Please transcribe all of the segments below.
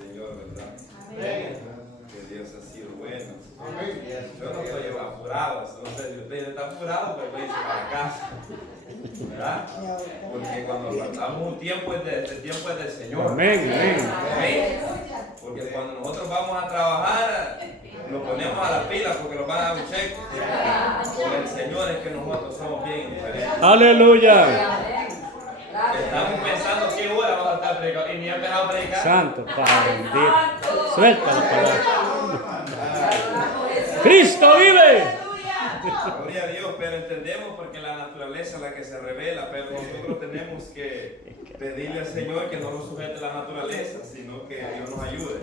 Señor, ¿verdad? Que Dios ha sido bueno. Yo no estoy apurado, no sé si ustedes están apurados, pero voy a ir para casa. ¿Verdad? Porque cuando faltamos un tiempo, este tiempo es del Señor. Amén, amén. Amén. Porque cuando nosotros vamos a trabajar, lo ponemos a la pila porque nos van a dar un cheque. Con el Señor es que nosotros somos bien diferentes. Aleluya. Estamos pensando qué hora vamos a estar predicando y ni he empezado a predicar. Santo Padre, bendito. Suelta la palabra. Cristo vive. Gloria a Dios, pero entendemos porque la naturaleza es la que se revela, pero nosotros tenemos que pedirle al Señor que no nos sujete la naturaleza, sino que Dios nos ayude.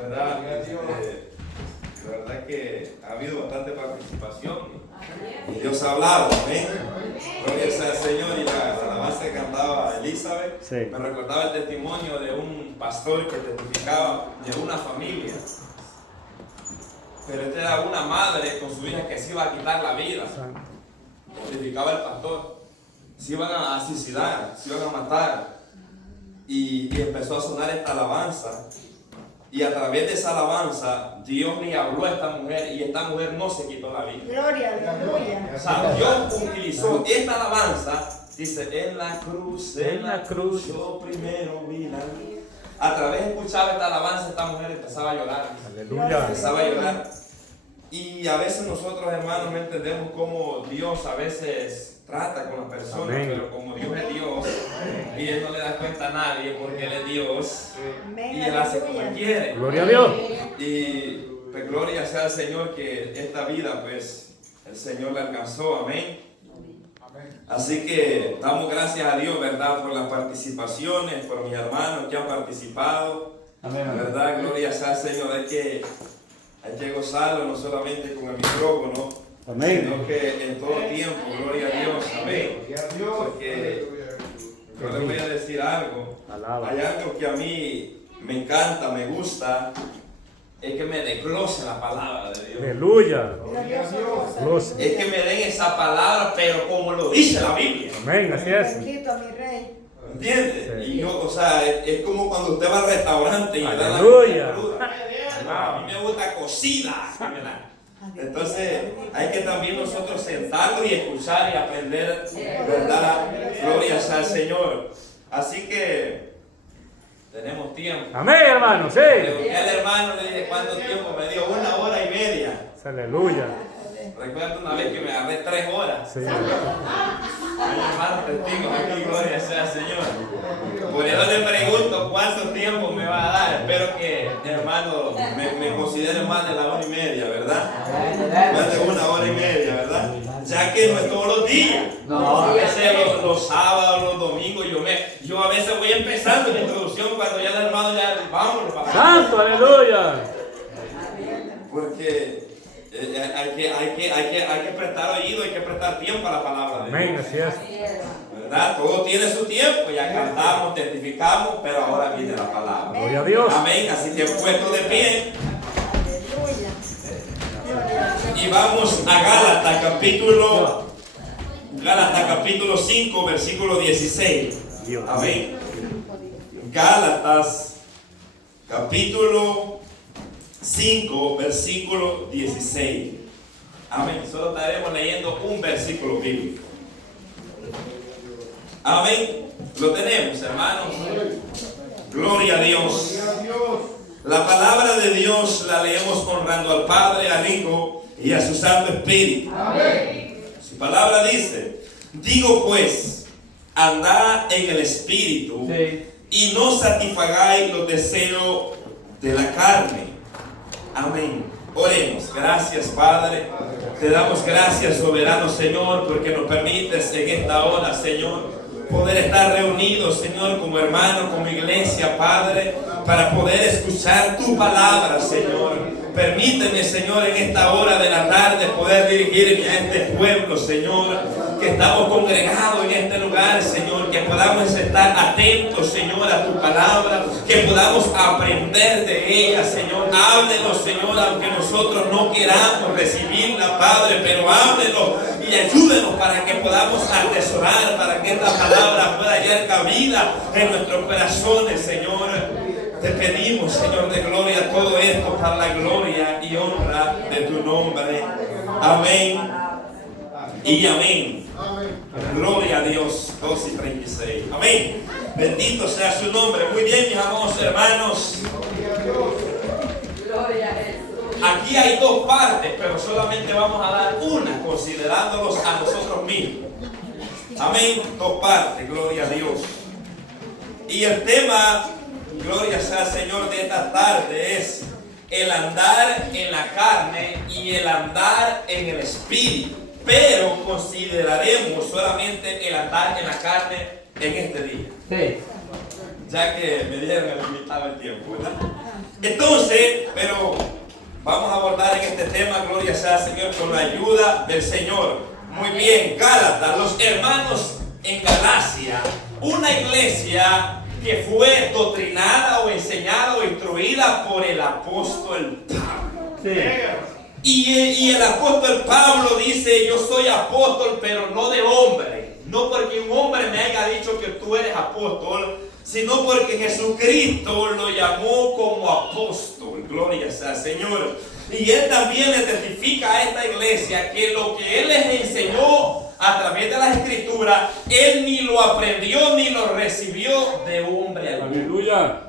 ¿Verdad? La verdad que ha habido bastante participación y Dios ha hablado, amén. Gloria sea al Señor. Y la alabanza que cantaba Elizabeth Sí. me recordaba el testimonio de un pastor que testificaba de una familia. Pero esta era una madre con su hija que se iba a quitar la vida. Santo. Testificaba el pastor. Se iban a suicidar, se iban a matar. Y empezó a sonar esta alabanza. Y a través de esa alabanza, Dios le habló a esta mujer y esta mujer no se quitó la vida. Gloria, aleluya. O sea, Dios utilizó esta alabanza, dice, en la cruz, yo primero vi la luz. A través de escuchar esta alabanza, esta mujer empezaba a llorar. Aleluya. Empezaba a llorar. Y a veces nosotros, hermanos, no entendemos cómo Dios a veces trata con las personas, Amén. pero como Dios es Dios, y Él no le da cuenta a nadie porque Él es Dios, Amén, y Él hace como Él quiere. Gloria a Dios. Y pues gloria sea al Señor que esta vida, pues, el Señor la alcanzó, amén. Así que damos gracias a Dios, ¿verdad? Por las participaciones, por mis hermanos que han participado. Amén. ¿Verdad? Gloria sea al Señor. Hay que gozarlo no solamente con el micrófono, Amén. sino que en todo tiempo, gloria a Dios, amén. Porque yo les voy a decir algo. Alaba. Hay algo que a mí me encanta, me gusta, es que me desglose la palabra de Dios. Aleluya. Gloria. Es que me den esa palabra, pero como lo dice la Biblia. Amén, así es. Bendito mi rey. ¿Entiendes? Sí. Y yo, o sea, es como cuando usted va al restaurante y le dan la Aleluya. comida cruda. A mí me gusta cocida. Entonces, hay que también nosotros sentarnos y escuchar y aprender, ¿verdad? Gloria sea al Señor. Así que tenemos tiempo. Amén, hermano, sí. Le busqué al hermano, le dije, ¿cuánto tiempo? Me dio 1 hora y media. Aleluya. Recuerdo una vez que me agarré 3 horas. Sí. Hay hermanos testigos aquí, gloria sea al Señor. Por eso le pregunto cuánto tiempo me va a dar. Espero que, hermano, me considere más de la 1 hora y media, ¿verdad? Más de 1 hora y media, ¿verdad? Ya que no es todos los días. A veces los sábados, los domingos, yo a veces voy empezando la introducción cuando ya el hermano ya, vámonos, papá. Santo, aleluya. Porque hay que prestar oído, hay que prestar tiempo a la palabra de Dios. Amén, así es. ¿Verdad? Todo tiene su tiempo, ya cantamos, testificamos, pero ahora viene la palabra. Gloria a Dios. Amén, así que puesto de pie Aleluya. y vamos a Gálatas capítulo 5, versículo 16. Amén. Gálatas capítulo 5, versículo 16. Amén. Solo estaremos leyendo un versículo bíblico. Amén. Lo tenemos, hermanos. Gloria a Dios. La palabra de Dios la leemos honrando al Padre, al Hijo y a su Santo Espíritu. Su palabra dice: digo pues, andad en el Espíritu y no satisfagáis los deseos de la carne. Amén. Oremos. Gracias, Padre. Te damos gracias, soberano Señor, porque nos permites en esta hora, Señor, poder estar reunidos, Señor, como hermanos, como iglesia, Padre, para poder escuchar tu palabra, Señor. Permíteme, Señor, en esta hora de la tarde poder dirigirme a este pueblo, Señor, que estamos congregados en este lugar, Señor, que podamos estar atentos, Señor, a tu palabra, que podamos aprender de ella, Señor. Háblenos, Señor, aunque nosotros no queramos recibirla, Padre, pero háblenos y ayúdenos para que podamos atesorar, para que esta palabra pueda hallar cabida en nuestros corazones, Señor. Te pedimos, Señor de gloria, todo esto para la gloria y honra de tu nombre. Amén y amén. Gloria a Dios. 2:36. Amén. Bendito sea su nombre. Muy bien, mis amados hermanos. Aquí hay dos partes, pero solamente vamos a dar una, considerándolos a nosotros mismos. Amén. Dos partes. Gloria a Dios. Y el tema, gloria sea al Señor, de esta tarde es el andar en la carne y el andar en el espíritu. Pero consideraremos solamente el andar en la carne en este día. Sí. Ya que me dieron el limitado el tiempo, ¿verdad? Entonces, pero vamos a abordar en este tema, gloria sea al Señor, con la ayuda del Señor. Muy bien, Gálatas, los hermanos en Galacia, una iglesia que fue doctrinada o enseñada o instruida por el apóstol Pablo. Sí. Y el apóstol Pablo dice: yo soy apóstol, pero no de hombre. No porque un hombre me haya dicho que tú eres apóstol, sino porque Jesucristo lo llamó como apóstol. Gloria sea al Señor. Y él también le testifica a esta iglesia que lo que él les enseñó a través de las escrituras, él ni lo aprendió ni lo recibió de hombre alguno, Aleluya.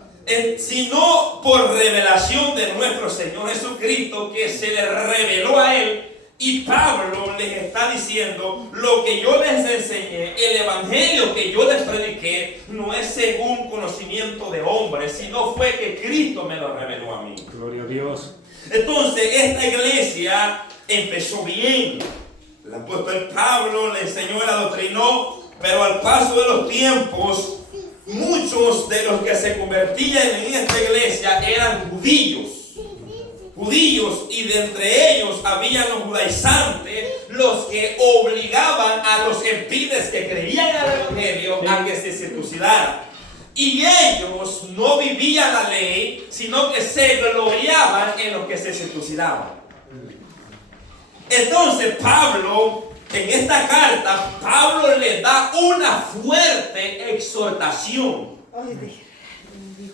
sino por revelación de nuestro Señor Jesucristo, que se le reveló a él. Y Pablo les está diciendo: lo que yo les enseñé, el evangelio que yo les prediqué, no es según conocimiento de hombres, sino fue que Cristo me lo reveló a mí. Gloria a Dios. Entonces esta iglesia empezó bien. El apóstol Pablo le enseñó y la doctrinó, pero al paso de los tiempos, muchos de los que se convertían en esta iglesia eran judíos, y de entre ellos habían los judaizantes, los que obligaban a los gentiles que creían en el evangelio a que se circuncidaran. Y ellos no vivían la ley, sino que se gloriaban en los que se circuncidaban. Entonces Pablo, en esta carta, Pablo le da una fuerte exhortación.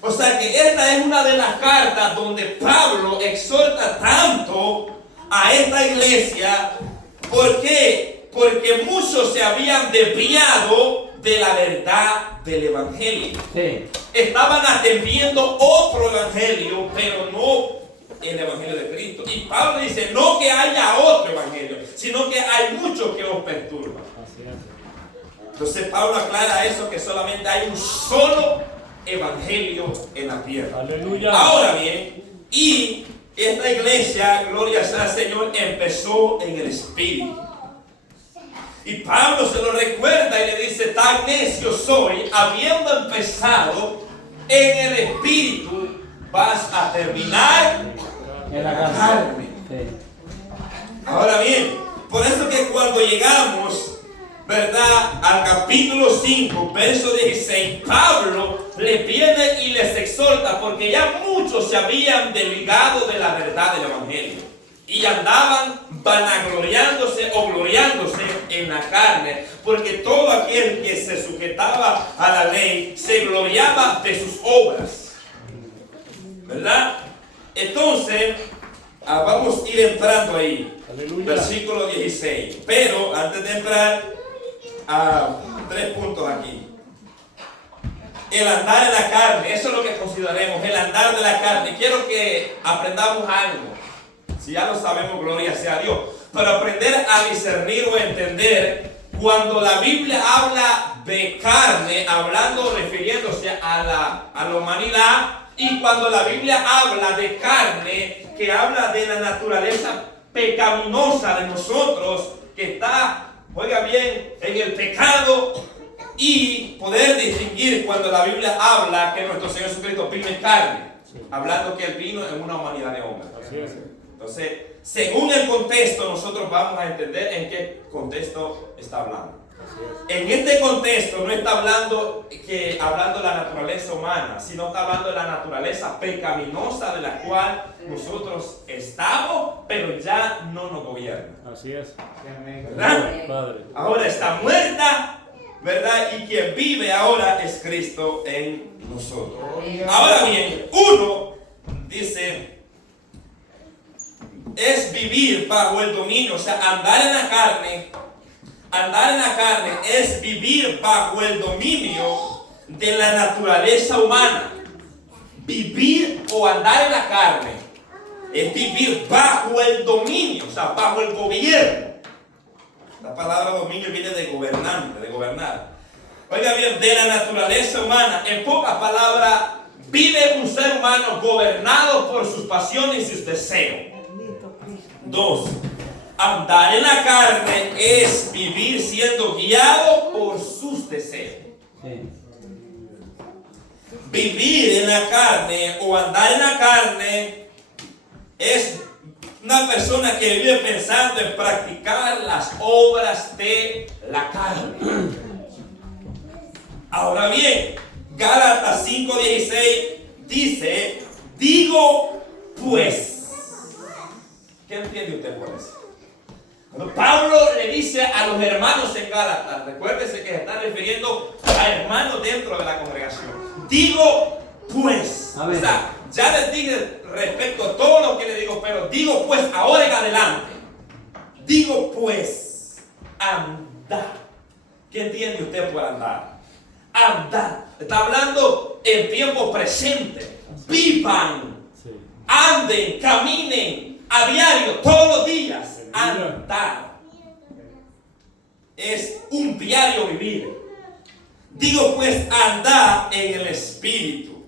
O sea que esta es una de las cartas donde Pablo exhorta tanto a esta iglesia. ¿Por qué? Porque muchos se habían desviado de la verdad del evangelio. Sí. Estaban atendiendo otro evangelio, pero no el evangelio de Cristo. Y Pablo dice: no que haya otro evangelio, sino que hay muchos que os perturban. Así es. Entonces Pablo aclara eso, que solamente hay un solo evangelio en la tierra. Aleluya. Ahora bien, y esta iglesia, gloria sea al Señor, empezó en el espíritu. Y Pablo se lo recuerda y le dice: tan necio soy, habiendo empezado en el espíritu, vas a terminar En la carne. Sí. Ahora bien, por eso que cuando llegamos, ¿verdad?, al capítulo 5, verso 16, Pablo le viene y les exhorta, porque ya muchos se habían desligado de la verdad del evangelio y andaban vanagloriándose o gloriándose en la carne, porque todo aquel que se sujetaba a la ley se gloriaba de sus obras, ¿verdad? Entonces, vamos a ir entrando ahí. Aleluya. Versículo 16. Pero antes de entrar, 3 puntos aquí. El andar en la carne, eso es lo que consideremos, el andar de la carne. Quiero que aprendamos algo. Si ya lo sabemos, gloria sea a Dios. Pero aprender a discernir o entender, cuando la Biblia habla de carne, hablando, refiriéndose a la humanidad, y cuando la Biblia habla de carne, que habla de la naturaleza pecaminosa de nosotros, que está, oiga bien, en el pecado, y poder distinguir cuando la Biblia habla que nuestro Señor Jesucristo vino en carne, hablando que Él vino en una humanidad de hombre. Así es. Entonces, según el contexto, nosotros vamos a entender en qué contexto está hablando. En este contexto no está hablando de la naturaleza humana, sino está hablando de la naturaleza pecaminosa de la cual nosotros estamos, pero ya no nos gobierna. Así es. ¿Verdad? Padre. Ahora está muerta, ¿verdad? Y quien vive ahora es Cristo en nosotros. Ahora bien, uno dice, es vivir bajo el dominio, o sea, andar en la carne es vivir bajo el dominio de la naturaleza humana. Vivir o andar en la carne es vivir bajo el dominio, o sea, bajo el gobierno. La palabra dominio viene de gobernante, de gobernar. Oiga bien, de la naturaleza humana. En pocas palabras, vive un ser humano gobernado por sus pasiones y sus deseos. 2. Andar en la carne es vivir siendo guiado por sus deseos. Sí. Vivir en la carne o andar en la carne es una persona que vive pensando en practicar las obras de la carne. Ahora bien, Gálatas 5:16 dice, digo pues. ¿Qué entiende usted por eso? Cuando Pablo le dice a los hermanos en Gálatas, recuérdese que se está refiriendo a hermanos dentro de la congregación. Digo pues. O sea, ya les dije respecto a todo lo que le digo, pero digo pues ahora en adelante. Digo pues, andar. ¿Qué entiende usted por andar? Andar. Está hablando en tiempo presente. Vivan, anden, caminen a diario, todos los días. Andar. Es un diario vivir. Digo pues, andar en el Espíritu.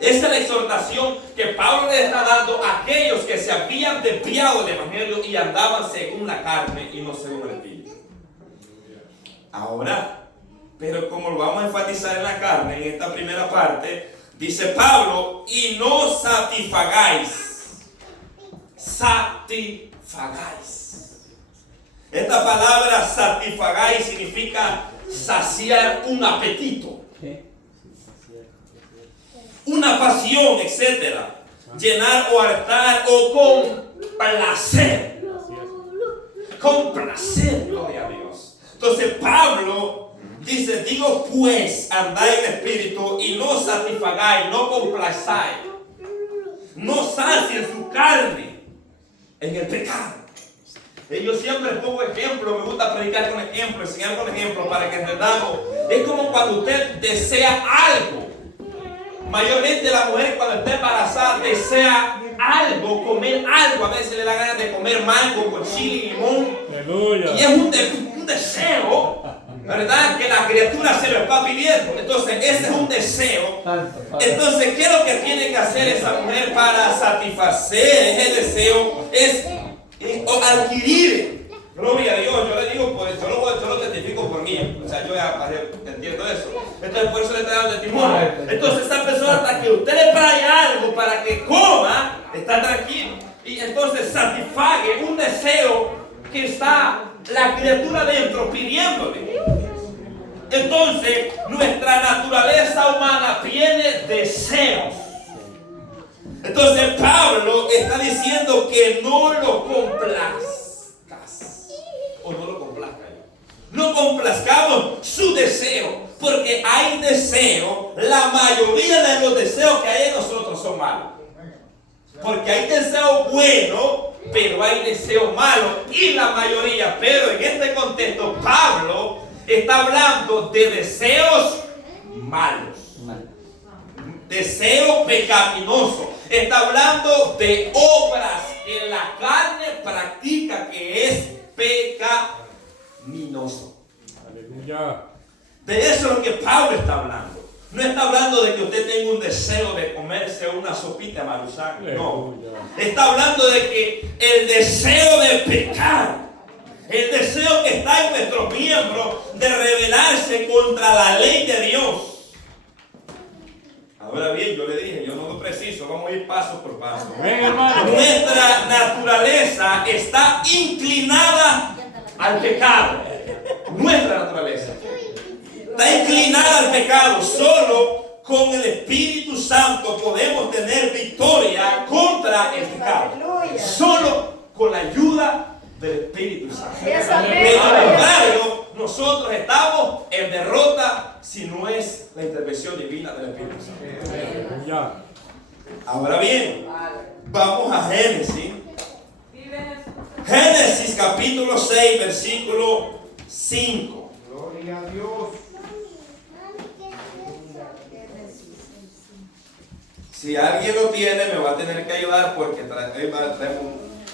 Esta es la exhortación que Pablo le está dando a aquellos que se habían desviado del Evangelio y andaban según la carne y no según el Espíritu. Ahora, pero como lo vamos a enfatizar en la carne, en esta primera parte, dice Pablo, y no satisfagáis. Esta palabra satisfagáis significa saciar un apetito, una pasión, etc. Llenar o hartar o complacer. Complacer, gloria a Dios. Entonces Pablo dice, digo pues, andáis en espíritu y no satisfagáis, no complazáis, no sacien su carne en el pecado. Yo siempre pongo ejemplo, me gusta predicar con ejemplo, enseñar con ejemplo para que entendamos. Es como cuando usted desea algo. Mayormente la mujer cuando está embarazada desea algo, comer algo. A veces le da ganas de comer mango con chile y limón. Aleluya. Y es un deseo, ¿verdad? Que la criatura se lo está pidiendo. Entonces ese es un deseo. Entonces, ¿qué es lo que tiene que hacer esa mujer para satisfacer ese deseo? Es adquirir. Gloria a Dios, yo le digo, pues yo lo testifico por mí. O sea, yo ya entiendo eso. Entonces, por eso le estoy dando testimonio. Entonces, esta persona, hasta que usted le trae algo para que coma, está tranquilo. Y entonces satisfague un deseo que está la criatura dentro pidiéndole. Entonces, nuestra naturaleza humana tiene deseos. Entonces, Pablo está diciendo que no lo complazcas. O no lo complazca. No complazcamos su deseo. Porque hay deseo. La mayoría de los deseos que hay en nosotros son malos. Porque hay deseos buenos, pero hay deseos malos. Y la mayoría. Pero en este contexto, Pablo está hablando de deseos malos. Deseo pecaminoso. Está hablando de obras que la carne practica, que es pecaminoso. Aleluya. De eso es lo que Pablo está hablando. No está hablando de que usted tenga un deseo de comerse una sopita de marusán. No. Está hablando de que el deseo de pecar, el deseo que está en nuestros miembros de rebelarse contra la ley de Dios. Ahora bien, yo le dije, yo no lo preciso, vamos a ir paso por paso. Nuestra naturaleza está inclinada al pecado. Nuestra naturaleza está inclinada al pecado. Solo con el Espíritu Santo podemos tener victoria contra el pecado. Solo con la ayuda del Espíritu Santo. De lo contrario, nosotros estamos en derrota si no es la intervención divina del Espíritu Santo. Ya. Ahora bien, vamos a Génesis. Génesis capítulo 6, versículo 5. Gloria a Dios. Si alguien lo tiene, me va a tener que ayudar porque traemos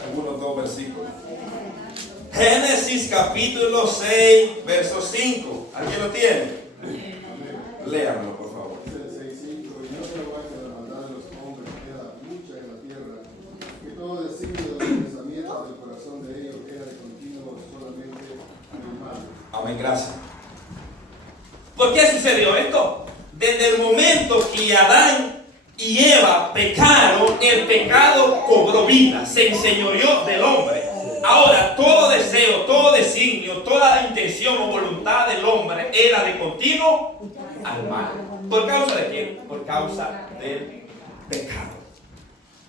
algunos dos versículos. Génesis capítulo 6, verso 5. ¿Alguien lo tiene? Léanlo, por favor. 6:5. Y no se aguante la maldad de los hombres, queda mucha en la tierra, que todo designio de los pensamientos del corazón de ellos era de continuo solamente el mal. Amén, gracias. ¿Por qué sucedió esto? Desde el momento que Adán y Eva pecaron, el pecado cobró vida, se enseñoreó del hombre. Ahora, todo deseo, todo designio, toda intención o voluntad del hombre era de continuo al mal. ¿Por causa de quién? Por causa del pecado.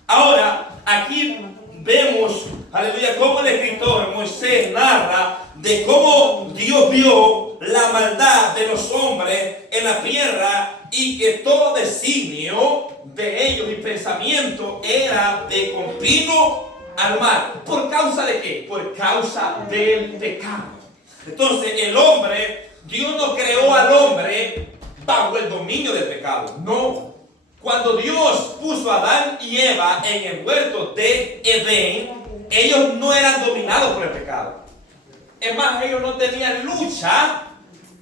Ahora, aquí vemos, aleluya, cómo el escritor Moisés narra de cómo Dios vio la maldad de los hombres en la tierra y que todo designio de ellos y pensamiento era de continuo al mal. ¿Por causa de qué? Por causa del pecado. Entonces el hombre, Dios no creó al hombre bajo el dominio del pecado. No. Cuando Dios puso a Adán y Eva en el huerto de Edén, ellos no eran dominados por el pecado. Es más, ellos no tenían lucha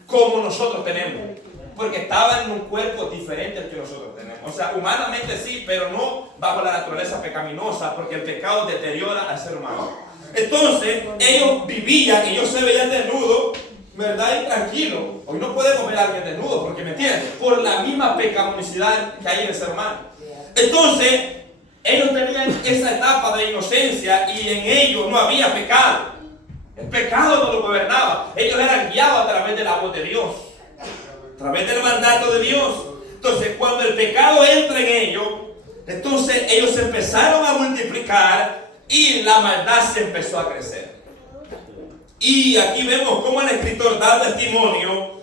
como nosotros tenemos, porque estaban en un cuerpo diferente al que nosotros tenemos. O sea, humanamente sí, pero no bajo la naturaleza pecaminosa, porque el pecado deteriora al ser humano. Entonces, ellos vivían, ellos se veían desnudos, ¿verdad? Y tranquilos. Hoy no podemos ver a alguien desnudo, porque ¿me entiendes? Por la misma pecaminosidad que hay en el ser humano. Entonces, ellos tenían esa etapa de inocencia y en ellos no había pecado. El pecado no lo gobernaba. Ellos eran guiados a través de la voz de Dios, a través del mandato de Dios. Entonces, cuando el pecado entra en ellos, entonces ellos se empezaron a multiplicar y la maldad se empezó a crecer. Y aquí vemos cómo el escritor da testimonio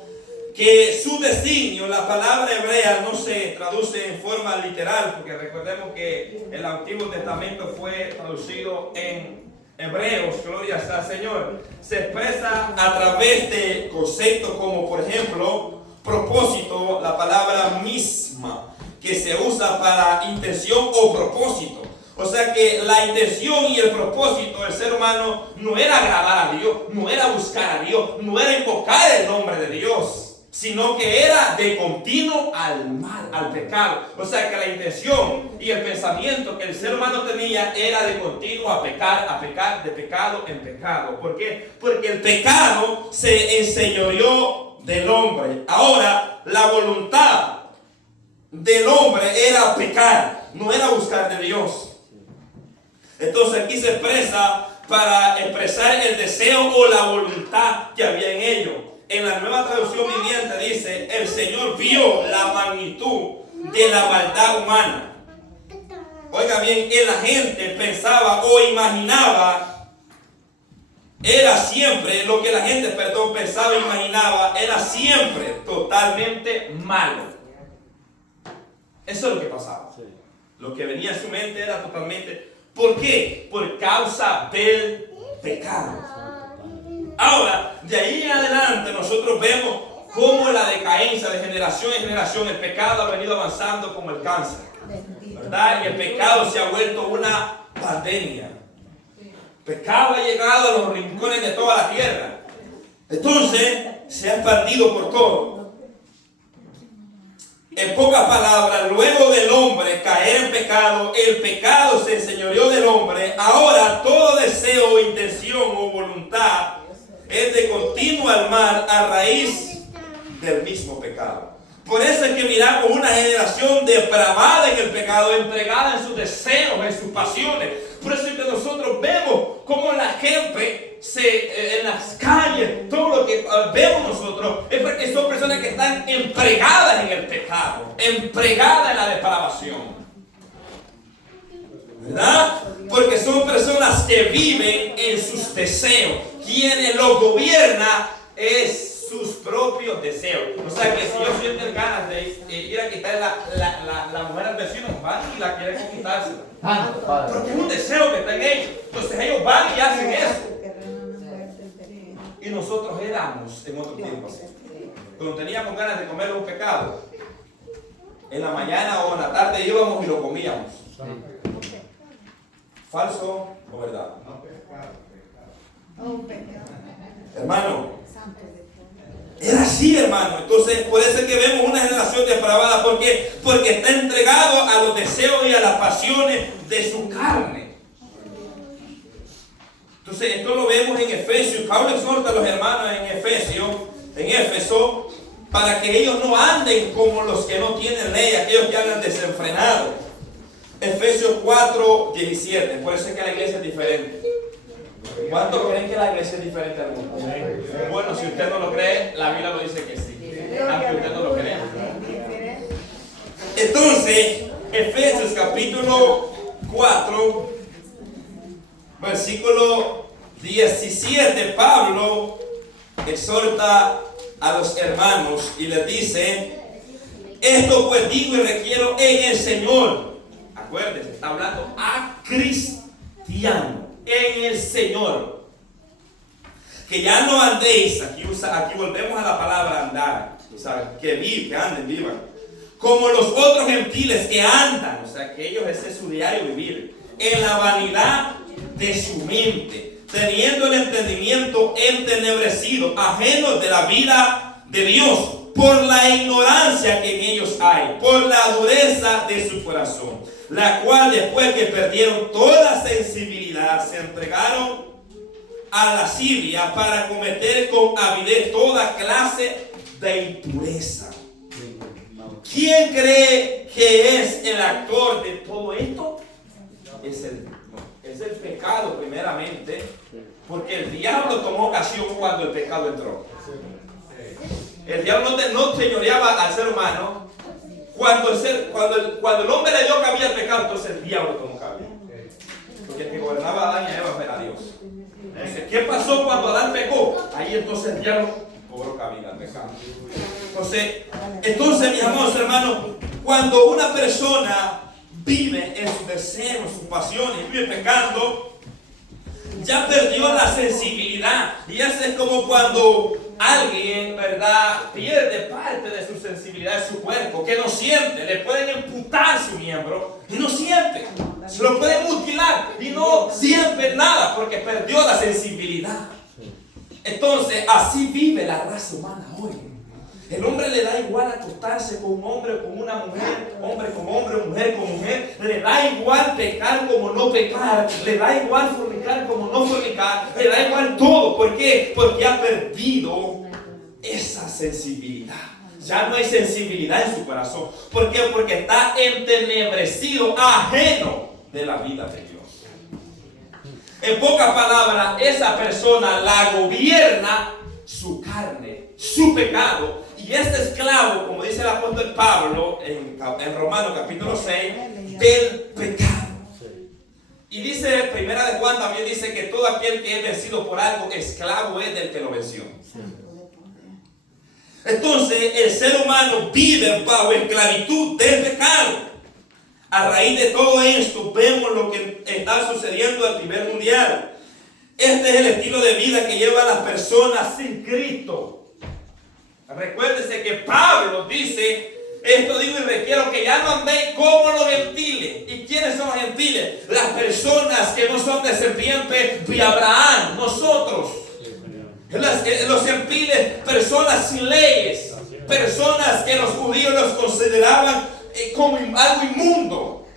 que su designio, la palabra hebrea no se traduce en forma literal, porque recordemos que el Antiguo Testamento fue traducido en Hebreos, gloria sea al Señor. Se expresa a través de conceptos como, por ejemplo, propósito, la palabra misma, que se usa para intención o propósito. O sea que la intención y el propósito del ser humano no era agradar a Dios, no era buscar a Dios, no era invocar el nombre de Dios, sino que era de continuo al mal, al pecado. O sea que la intención y el pensamiento que el ser humano tenía era de continuo a pecar, de pecado en pecado. ¿Por qué? Porque el pecado se enseñoreó del hombre. Ahora, la voluntad del hombre era pecar, no era buscar de Dios. Entonces aquí se expresa para expresar el deseo o la voluntad que había en ellos. En la Nueva Traducción Viviente dice: el Señor vio la magnitud de la maldad humana. Oiga bien, que la gente pensaba o imaginaba, era siempre, lo que la gente, pensaba e imaginaba, era siempre totalmente malo. Eso es lo que pasaba. Lo que venía en su mente era totalmente... ¿Por qué? Por causa del pecado. Ahora, de ahí en adelante nosotros vemos cómo la decadencia de generación en generación, el pecado ha venido avanzando como el cáncer, ¿verdad? Y el pecado se ha vuelto una pandemia. El pecado ha llegado a los rincones de toda la tierra. Entonces, se ha expandido por todo. En pocas palabras, luego del hombre caer en pecado, el pecado se enseñoreó del hombre. Ahora todo deseo, intención o voluntad es de continuo al mal a raíz del mismo pecado. Por eso es que miramos una generación depravada en el pecado, entregada en sus deseos, en sus pasiones. Por eso es que nosotros vemos cómo la gente en las calles, todo lo que vemos nosotros es porque son personas que están empregadas en el pecado, empregadas en la depravación, ¿verdad? Porque son personas que viven en sus deseos. Quienes los gobierna es sus propios deseos. O sea que si yo siento ganas de ir a quitar la mujer al vecino, van y la quieren conquistársela. Porque es un deseo que está en ellos. Entonces ellos van y hacen eso. Y nosotros éramos en otro tiempo así. Cuando teníamos ganas de comer un pecado, en la mañana o en la tarde íbamos y lo comíamos. ¿Falso o verdad? Hermano, era así, hermano. Entonces, por eso es que vemos una generación depravada. ¿Por qué? Porque está entregado a los deseos y a las pasiones de su carne. Entonces, esto lo vemos en Efesios. Pablo exhorta a los hermanos en Éfeso, para que ellos no anden como los que no tienen ley, aquellos que andan desenfrenados. Efesios 4:17. Por eso es que la iglesia es diferente. ¿Cuántos creen que la iglesia es diferente al mundo? Bueno, si usted no lo cree, la Biblia lo dice que sí, aunque usted no lo crea. Entonces, Efesios capítulo 4, versículo 17, Pablo exhorta a los hermanos y les dice: esto pues digo y requiero en el Señor. Acuérdense, está hablando a cristiano. En el Señor, que ya no andéis, aquí volvemos a la palabra andar, que anden, vivan, como los otros gentiles que andan, o sea, que ellos ese es su diario vivir, en la vanidad de su mente, teniendo el entendimiento entenebrecido, ajenos de la vida de Dios, por la ignorancia que en ellos hay, por la dureza de su corazón, la cual después que perdieron toda sensibilidad se entregaron a la lascivia para cometer con avidez toda clase de impureza. ¿Quién cree que es el actor de todo esto? Es el pecado primeramente, porque el diablo tomó ocasión cuando el pecado entró. El diablo no señoreaba al ser humano. Cuando el hombre le dio cabida al pecado, entonces el diablo tomó cabida. Porque el que gobernaba a Adán y a Eva era Dios. Entonces, ¿qué pasó cuando Adán pecó? Ahí entonces el diablo cobró cabida al pecado. Entonces, mis amados hermanos, cuando una persona vive en sus deseos, sus pasiones, vive pecando, ya perdió la sensibilidad. Y eso es como cuando alguien, ¿verdad?, pierde parte de su sensibilidad de su cuerpo, que no siente. Le pueden amputar su miembro y no siente. Se lo pueden mutilar y no siente nada porque perdió la sensibilidad. Entonces, así vive la raza humana hoy. El hombre le da igual acostarse con un hombre o con una mujer, hombre con hombre, mujer con mujer. Le da igual pecar como no pecar. Le da igual fornicar como no fornicar. Le da igual todo. ¿Por qué? Porque ha perdido esa sensibilidad. Ya no hay sensibilidad en su corazón. ¿Por qué? Porque está entenebrecido, ajeno de la vida de Dios. En pocas palabras, esa persona la gobierna su carne, su pecado. Y este esclavo, como dice el apóstol Pablo en Romanos capítulo 6, del pecado. Y dice, primera de Juan también dice que todo aquel que es vencido por algo, esclavo es del que lo venció. Entonces, el ser humano vive bajo esclavitud del pecado. A raíz de todo esto, vemos lo que está sucediendo a nivel mundial. Este es el estilo de vida que llevan las personas sin Cristo. Recuérdese que Pablo dice: esto digo y requiero que ya no andéis como los gentiles. ¿Y quiénes son los gentiles? Las personas que no son descendientes de Abraham, nosotros. Los gentiles, personas sin leyes, personas que los judíos los consideraban como algo inmundo.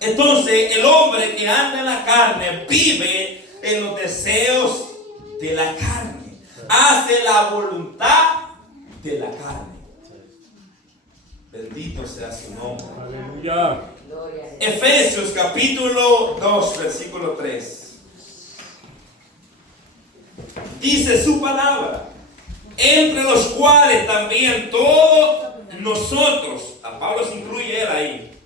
Entonces, el hombre que anda en la carne vive en los deseos de la carne. Hace la voluntad de la carne. Bendito sea su nombre. Aleluya. Efesios capítulo 2, versículo 3. Dice su palabra: entre los cuales también todos nosotros, a Pablo se incluye él ahí,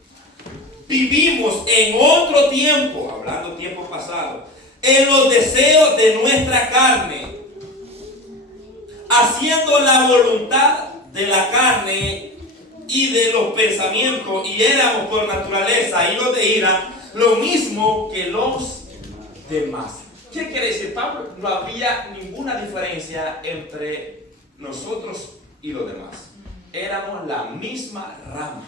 vivimos en otro tiempo, hablando tiempo pasado, en los deseos de nuestra carne, haciendo la voluntad de la carne y de los pensamientos, y éramos por naturaleza hijos de ira, lo mismo que los demás. ¿Qué quiere decir Pablo? No había ninguna diferencia entre nosotros y los demás. Éramos la misma rama.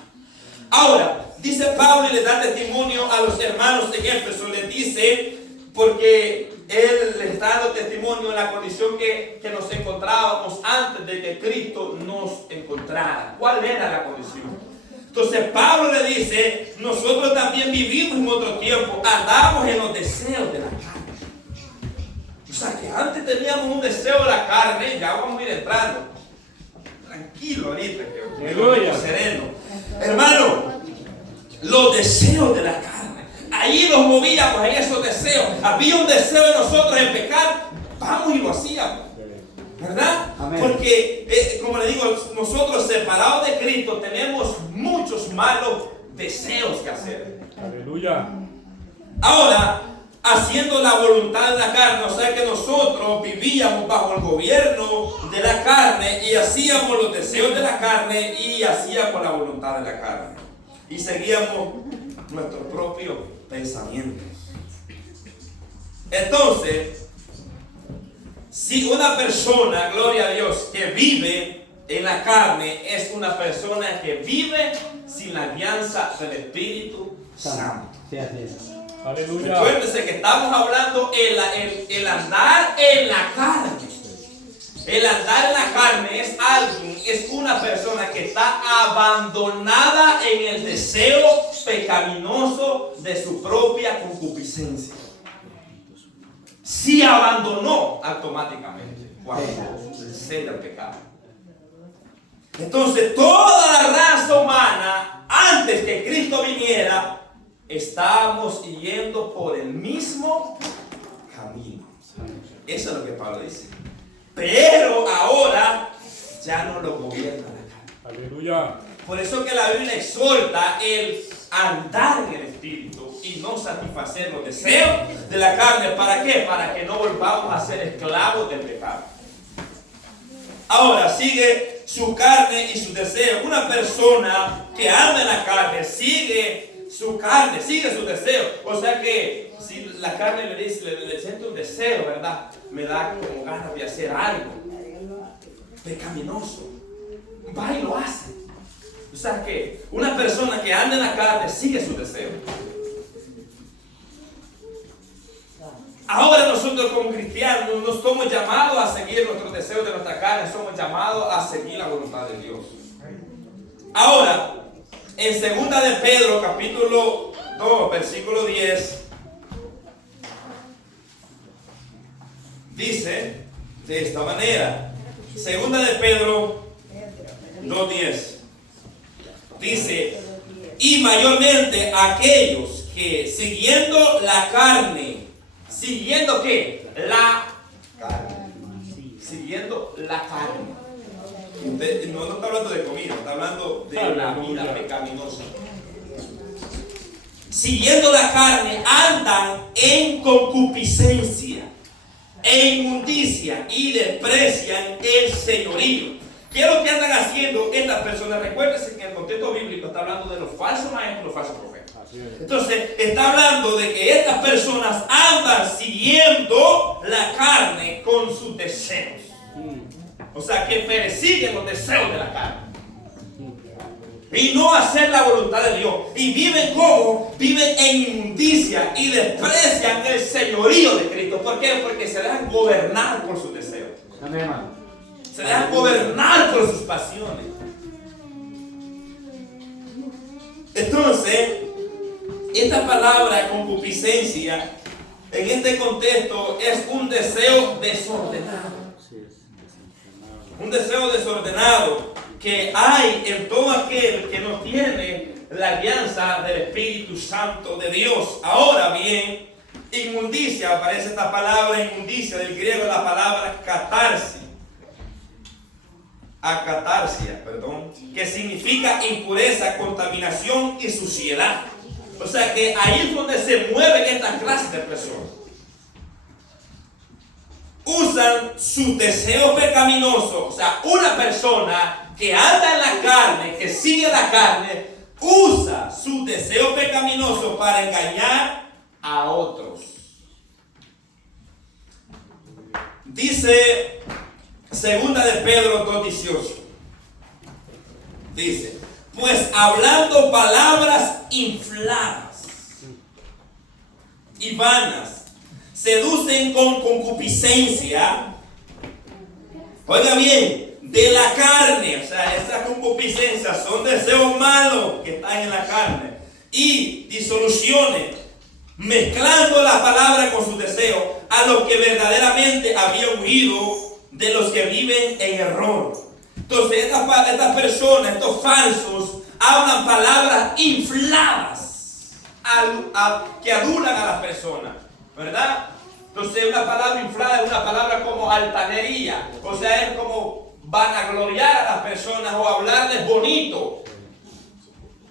Ahora, dice Pablo y le da testimonio a los hermanos de Éfeso, les dice, porque él les está dando testimonio de la condición que nos encontrábamos antes de que Cristo nos encontrara. ¿Cuál era la condición? Entonces Pablo le dice, nosotros también vivimos en otro tiempo, andamos en los deseos de la carne. O sea que antes teníamos un deseo de la carne, ya vamos a ir entrando. Tranquilo ahorita, que sereno. Hermano, los deseos de la carne, ahí los movíamos en esos deseos. Había un deseo de nosotros en pecar, vamos y lo hacíamos, ¿verdad? Amén. Porque, como le digo, nosotros separados de Cristo tenemos muchos malos deseos que hacer. Aleluya. Ahora, haciendo la voluntad de la carne, o sea que nosotros vivíamos bajo el gobierno de la carne y hacíamos los deseos de la carne y hacíamos la voluntad de la carne y seguíamos nuestros propios pensamientos. Entonces, si una persona, gloria a Dios, que vive en la carne es una persona que vive sin la guianza del Espíritu Santo. Sí, así es. Aleluya. Recuérdense que estamos hablando el andar en la carne. El andar en la carne es una persona que está abandonada en el deseo pecaminoso de su propia concupiscencia. Se abandonó automáticamente cuando cede al pecado. Entonces toda la raza humana, antes que Cristo viniera, estábamos yendo por el mismo camino. Eso es lo que Pablo dice. Pero ahora ya no lo gobierna la carne. Aleluya. Por eso que la Biblia exhorta el andar en el Espíritu y no satisfacer los deseos de la carne. ¿Para qué? Para que no volvamos a ser esclavos del pecado. Ahora sigue su carne y sus deseos. Una persona que anda en la carne sigue su carne, sigue sus deseos. O sea que si la carne le dice, le siento un deseo, ¿verdad? Me da como ganas de hacer algo pecaminoso, va y lo hace. O sea que una persona que anda en la carne sigue sus deseos. Ahora nosotros como cristianos no somos llamados a seguir nuestros deseos de nuestra carne, somos llamados a seguir la voluntad de Dios. Ahora, en 2 de Pedro, capítulo 2, versículo 10, dice de esta manera, 2 de Pedro 2:10, dice, y mayormente aquellos que siguiendo la carne, ¿siguiendo qué? La carne. Siguiendo la carne. No está hablando de comida, está hablando de la vida pecaminosa. Siguiendo la carne, andan en concupiscencia, en inmundicia y desprecian el señorío. ¿Qué es lo que andan haciendo estas personas? Recuérdense que en el contexto bíblico está hablando de los falsos maestros y los falsos profetas. Entonces está hablando de que estas personas andan siguiendo la carne con sus deseos. O sea que persiguen los deseos de la carne y no hacer la voluntad de Dios. Y viven como, viven en inmundicia y desprecian el señorío de Cristo. ¿Por qué? Porque se dejan gobernar por sus deseos. Amén, hermano. Se dejan gobernar por sus pasiones. Entonces, esta palabra concupiscencia en este contexto es un deseo desordenado. Un deseo desordenado que hay en todo aquel que no tiene la alianza del Espíritu Santo de Dios. Ahora bien, inmundicia, aparece esta palabra inmundicia, del griego la palabra acatarsia, que significa impureza, contaminación y suciedad. O sea que ahí es donde se mueven estas clases de personas. usan su deseo pecaminoso. O sea, una persona que anda en la carne, que sigue la carne, usa su deseo pecaminoso para engañar a otros. Dice segunda de Pedro 2:18. Dice, pues hablando palabras infladas y vanas, seducen con concupiscencia, oiga bien, de la carne. O sea, esas concupiscencias son deseos malos que están en la carne, y disoluciones, mezclando la palabra con su deseo, a los que verdaderamente habían huido de los que viven en error. Entonces estas personas, estos falsos, hablan palabras infladas que adulan a las personas, ¿verdad? Entonces una palabra inflada es una palabra como altanería, o sea, es como vanagloriar a las personas o hablarles bonito.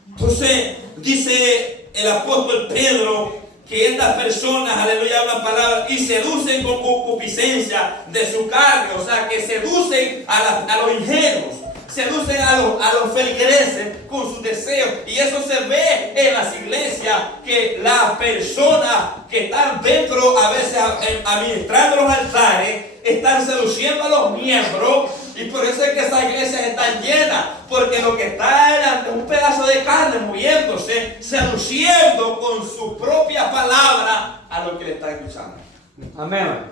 Entonces dice el apóstol Pedro que estas personas, aleluya, hablan palabras y seducen con concupiscencia de su carne. O sea, que seducen a los ingenuos, seducen a los feligreses con sus deseos. Y eso se ve en las iglesias, que las personas que están dentro, a veces administrando los altares, están seduciendo a los miembros. Y por eso es que esas iglesias están llenas, porque lo que está es un pedazo de carne moviéndose, seduciendo con su propia palabra a lo que le está escuchando. Amén.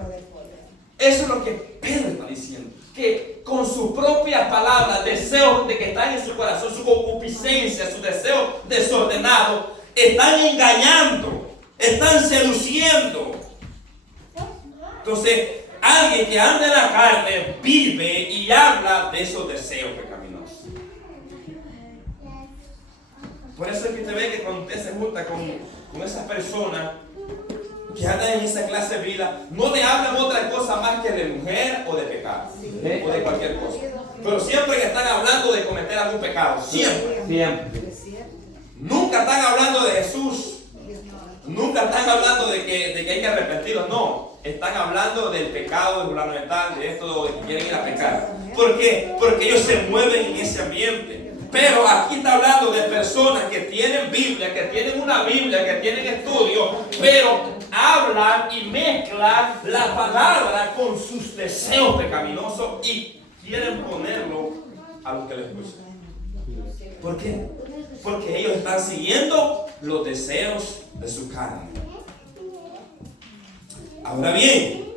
Eso es lo que Pedro está diciendo, que con su propia palabra, deseos de que están en su corazón, su concupiscencia, su deseo desordenado, están engañando, están seduciendo. Entonces, alguien que anda en la carne vive y habla de esos deseos pecaminosos. Por eso es que usted ve que cuando usted se junta con esas personas que andan en esa clase de vida, no le hablan otra cosa más que de mujer o de pecado, o de cualquier cosa. Pero siempre que están hablando de cometer algún pecado, siempre. Nunca están hablando de Jesús. Nunca están hablando de que hay que arrepentirlos, no. Están hablando del pecado, de fulano de tal, de esto, de que quieren ir a pecar. ¿Por qué? Porque ellos se mueven en ese ambiente. Pero aquí está hablando de personas que tienen Biblia, que tienen una Biblia, que tienen estudio, pero hablan y mezclan la palabra con sus deseos pecaminosos y quieren ponerlo a los que les escuchan. ¿Por qué? Porque ellos están siguiendo los deseos de su carne. Ahora bien,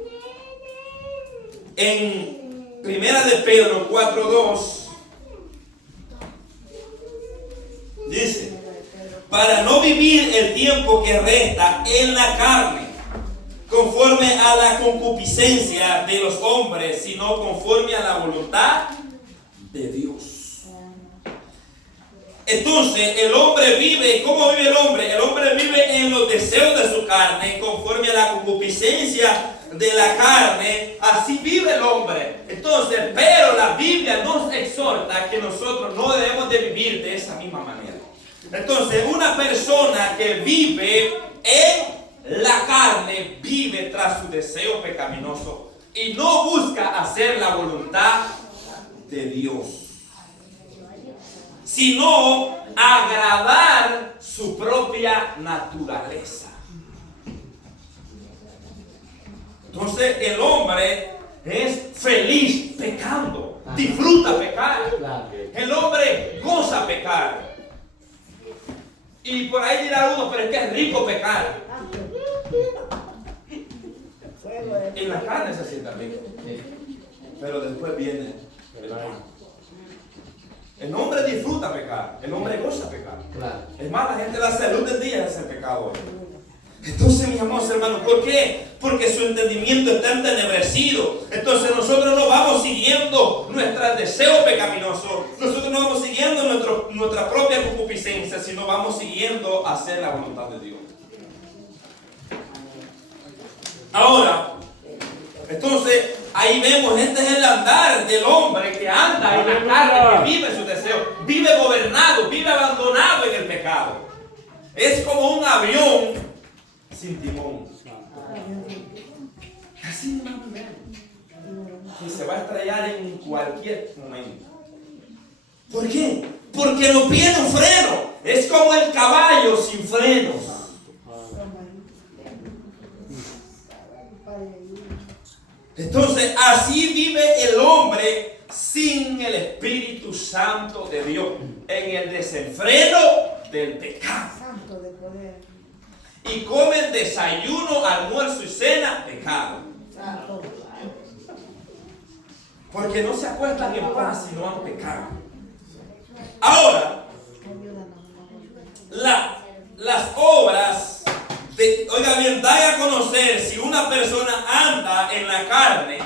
en Primera de Pedro 4:2 dice, para no vivir el tiempo que resta en la carne, conforme a la concupiscencia de los hombres, sino conforme a la voluntad de Dios. Entonces el hombre vive. ¿Cómo vive el hombre? El hombre vive en los deseos de su carne, conforme a la concupiscencia de la carne. Así vive el hombre. Entonces, pero la Biblia nos exhorta que nosotros no debemos de vivir de esa misma manera. Entonces, una persona que vive en la carne vive tras su deseo pecaminoso y no busca hacer la voluntad de Dios, sino agradar su propia naturaleza. Entonces el hombre es feliz pecando, disfruta pecar. El hombre goza pecar. Y por ahí dirá uno, pero es que es rico pecar. En la carne se siente rico, pero después viene el mal. El hombre disfruta pecar, el hombre goza pecar. Claro. Es más, la gente da salud del día de ser pecador. Entonces, mis amados hermanos, ¿por qué? Porque su entendimiento está entenebrecido. Entonces nosotros no vamos siguiendo nuestros deseos pecaminosos, nosotros no vamos siguiendo nuestra propia concupiscencia, sino vamos siguiendo hacer la voluntad de Dios. Ahora, entonces, ahí vemos, este es el andar del hombre que anda en la carne, que vive sus deseos, vive gobernado, vive abandonado en el pecado. Es como un avión sin timón. Así no vivimos. que se va a estrellar en cualquier momento. ¿Por qué? Porque no tiene un freno. Es como el caballo sin frenos. Entonces, así vive el hombre sin el Espíritu Santo de Dios, en el desenfreno del pecado. Santo de poder. Y comen desayuno, almuerzo y cena, pecado. Santo. Porque no se acuestan en paz, sino han pecado. Ahora, las obras, oiga bien, dan a conocer si una persona anda en la carne.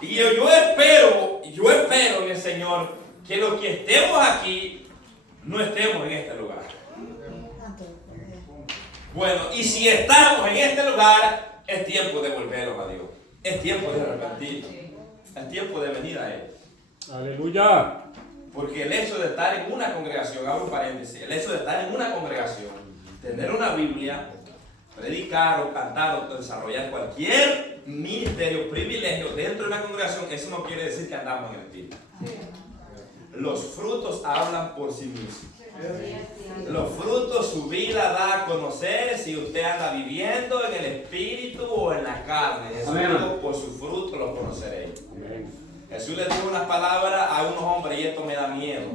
Y yo espero en el Señor que los que estemos aquí no estemos en este lugar. Santo de poder. Bueno, y si estamos en este lugar, es tiempo de volvernos a Dios. Es tiempo de arrepentirnos. Es tiempo de venir a Él. Aleluya. Porque el hecho de estar en una congregación, abro un paréntesis, el hecho de estar en una congregación, tener una Biblia, predicar o cantar o desarrollar cualquier ministerio, privilegio dentro de una congregación, eso no quiere decir que andamos en el Espíritu. Los frutos hablan por sí mismos. Los frutos, su vida da a conocer si usted anda viviendo en el Espíritu o en la carne. Jesús dijo, por su fruto los conoceréis. Jesús le dijo unas palabras a unos hombres y esto me da miedo.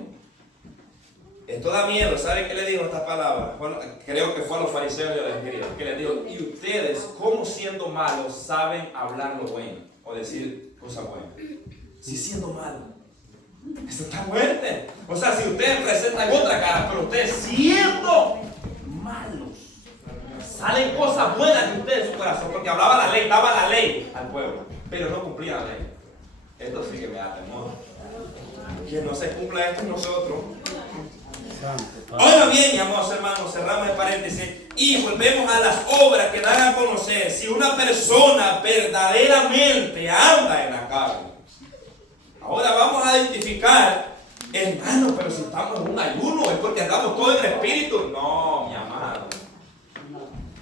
Esto da miedo. ¿Sabe qué le dijo esta palabra? Bueno, creo que fue a los fariseos y a los escribas. Que le dijo, y ustedes, como siendo malos, saben hablar lo bueno o decir cosas buenas. Si siendo malos. Eso está fuerte. O sea, si ustedes presentan otra cara, pero ustedes siendo malos, salen cosas buenas de ustedes en su corazón, porque hablaba la ley, daba la ley al pueblo, pero no cumplía la ley. Esto sí que me da temor. Que no se cumpla esto en nosotros. Ahora bien, mi amados hermanos, cerramos el paréntesis y volvemos a las obras que dan a conocer si una persona verdaderamente anda en la carne. Ahora vamos a identificar, hermano, pero si estamos en un ayuno, es porque andamos todos en el Espíritu. No, mi amado.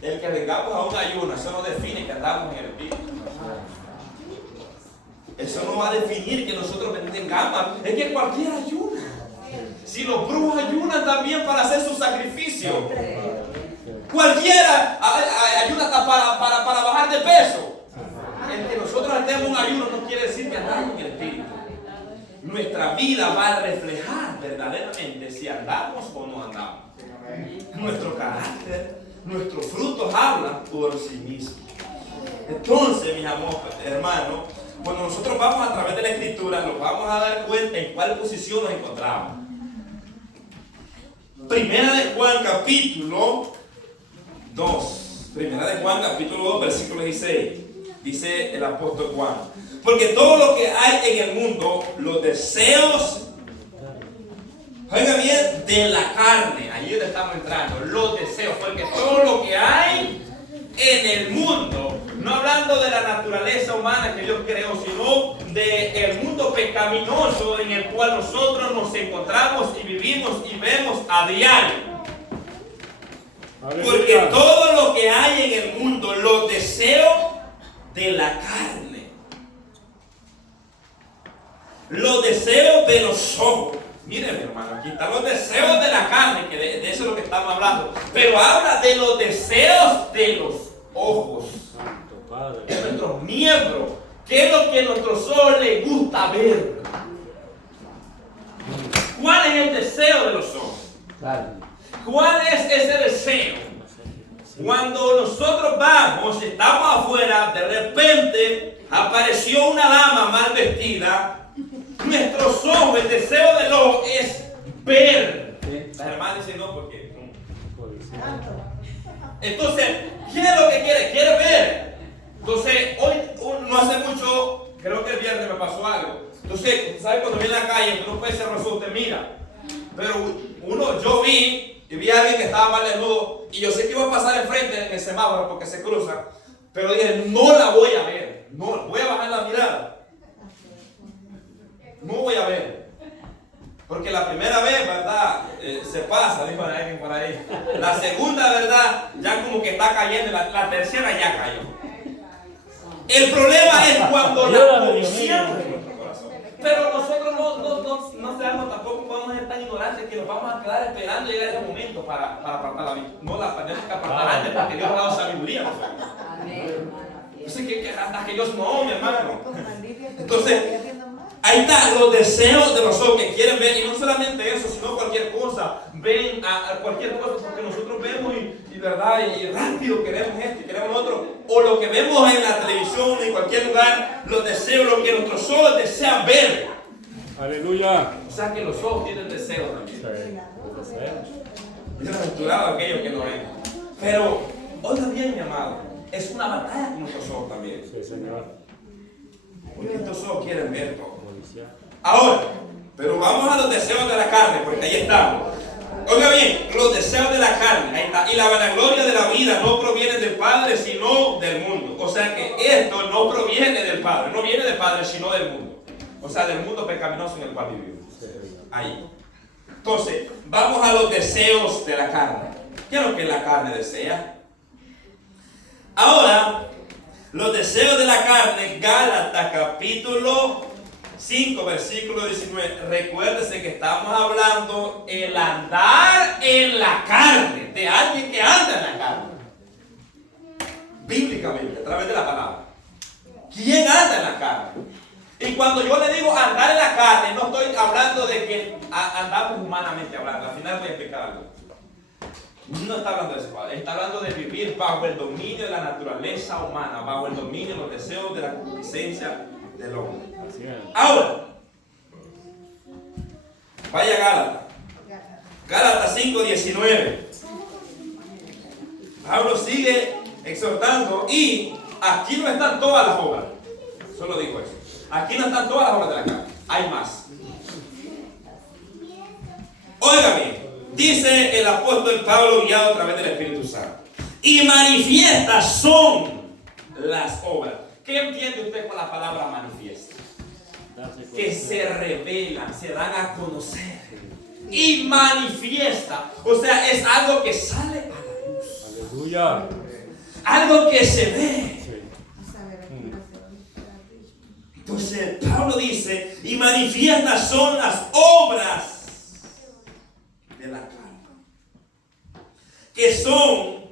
El que vengamos a un ayuno, eso no define que andamos en el Espíritu. Eso no va a definir que nosotros tengamos. Es que cualquiera ayuna. Si los brujos ayunan también para hacer su sacrificio. Cualquiera ayuna hasta para bajar de peso. El que nosotros andemos un ayuno no quiere decir que andamos en el Espíritu. Nuestra vida va a reflejar verdaderamente si andamos o no andamos. Nuestro carácter, nuestros frutos hablan por sí mismos. Entonces, mis amados hermanos, cuando nosotros vamos a través de la Escritura, nos vamos a dar cuenta en cuál posición nos encontramos. Primera de Juan, capítulo 2. Primera de Juan, capítulo 2, versículo 16. Dice el apóstol Juan. Porque todo lo que hay en el mundo, los deseos, oiga bien, de la carne, allí donde estamos entrando, los deseos, porque todo lo que hay en el mundo, no hablando de la naturaleza humana que Dios creó, sino del mundo pecaminoso en el cual nosotros nos encontramos y vivimos y vemos a diario. Porque todo lo que hay en el mundo, los deseos de la carne, los deseos de los ojos. Miren, mi hermano, aquí están los deseos de la carne, que de eso es lo que estamos hablando. Pero habla de los deseos de los ojos, de nuestros miembros. ¿Qué es lo que a nuestros ojos les gusta ver? ¿Cuál es el deseo de los ojos? ¿Cuál es ese deseo? Cuando nosotros vamos, estamos afuera, de repente apareció una dama mal vestida. Nuestros ojos, el deseo del ojo es ver. La hermana dice no, porque entonces, ¿qué es lo que quiere? Quiere ver. Entonces, hoy, no hace mucho, creo que el viernes me pasó algo. Entonces, ¿sabe? Cuando viene a la calle, tú no puedes cerrar los ojos, te mira. Pero yo vi a alguien que estaba mal desnudo y yo sé que iba a pasar enfrente en el semáforo porque se cruza. Pero dije, no la voy a ver. No, voy a bajar la mirada. No voy a ver. Porque la primera vez, ¿verdad? Se pasa, dijo alguien por ahí. La segunda, ¿verdad? Ya como que está cayendo. La tercera ya cayó. El problema es cuando la codiciamos. Pero nosotros no seamos tampoco, podemos ser tan ignorantes que nos vamos a quedar esperando llegar ese momento para apartar la vida. No la tenemos que apartar antes porque Dios ha dado sabiduría. Amén, hermano. Entonces, que hasta que Dios no, mi hermano. Entonces, Entonces, ahí está, los deseos de los ojos que quieren ver, y no solamente eso, sino cualquier cosa. Ven a cualquier cosa porque nosotros vemos y verdad, y rápido queremos esto y queremos lo otro. O lo que vemos en la televisión, en cualquier lugar, los deseos, lo que nuestros ojos desean ver. Aleluya. O sea que los ojos tienen deseos también. Sí. Bienaventurado aquellos que no ven. Pero, oiga bien, mi amado, es una batalla con nuestros ojos también. Sí, Señor. Porque estos ojos quieren ver todo. Policía. Ahora, pero vamos a los deseos de la carne, porque ahí estamos. Oiga bien, los deseos de la carne, ahí está. Y la vanagloria de la vida no proviene del Padre, sino del mundo. O sea que esto no proviene del Padre, no viene del Padre, sino del mundo. O sea, del mundo pecaminoso en el cual vivimos. Ahí. Entonces, vamos a los deseos de la carne. ¿Qué es lo que la carne desea? Ahora, los deseos de la carne, Gálatas capítulo 5, versículo 19. Recuérdese que estamos hablando el andar en la carne, de alguien que anda en la carne. Bíblicamente, a través de la palabra. ¿Quién anda en la carne? Y cuando yo le digo andar en la carne, no estoy hablando de que andamos humanamente hablando. Al final voy a explicar algo. No está hablando de eso, está hablando de vivir bajo el dominio de la naturaleza humana, bajo el dominio de los deseos de la concupiscencia del hombre. Ahora, vaya Gálatas. Gálatas 5:19. Pablo sigue exhortando y aquí no están todas las obras. Solo digo eso. Aquí no están todas las obras de la carne. Hay más. Óigame. Dice el apóstol Pablo guiado a través del Espíritu Santo. Y manifiestas son las obras. ¿Qué entiende usted con la palabra manifiesta? Que se revelan, se dan a conocer. Y manifiesta. O sea, es algo que sale a la luz. Aleluya. Algo que se ve. Sí. Entonces Pablo dice, y manifiestas son las obras de la carne, que son,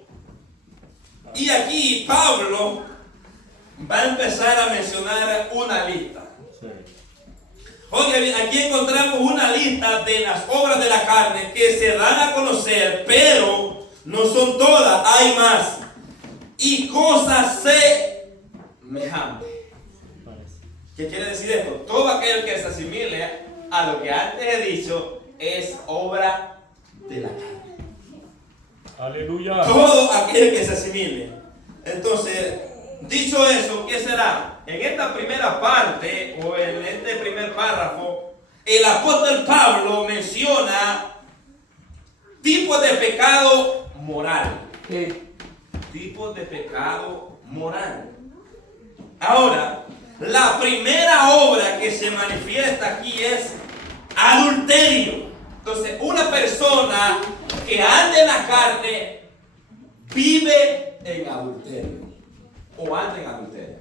y aquí Pablo va a empezar a mencionar una lista. Sí. Oye, bien, aquí encontramos una lista de las obras de la carne que se dan a conocer, pero no son todas, hay más. Y cosas semejantes. ¿Qué quiere decir esto? Todo aquel que se asimile a lo que antes he dicho es obra de la carne. Aleluya. Todo aquel que se asimile. Entonces, dicho eso, ¿qué será? En esta primera parte o en este primer párrafo, el apóstol Pablo menciona tipos de pecado moral. Tipos de pecado moral. Ahora, la primera obra que se manifiesta aquí es adulterio. Entonces, una persona que anda en la carne vive en adulterio o anda en adulterio.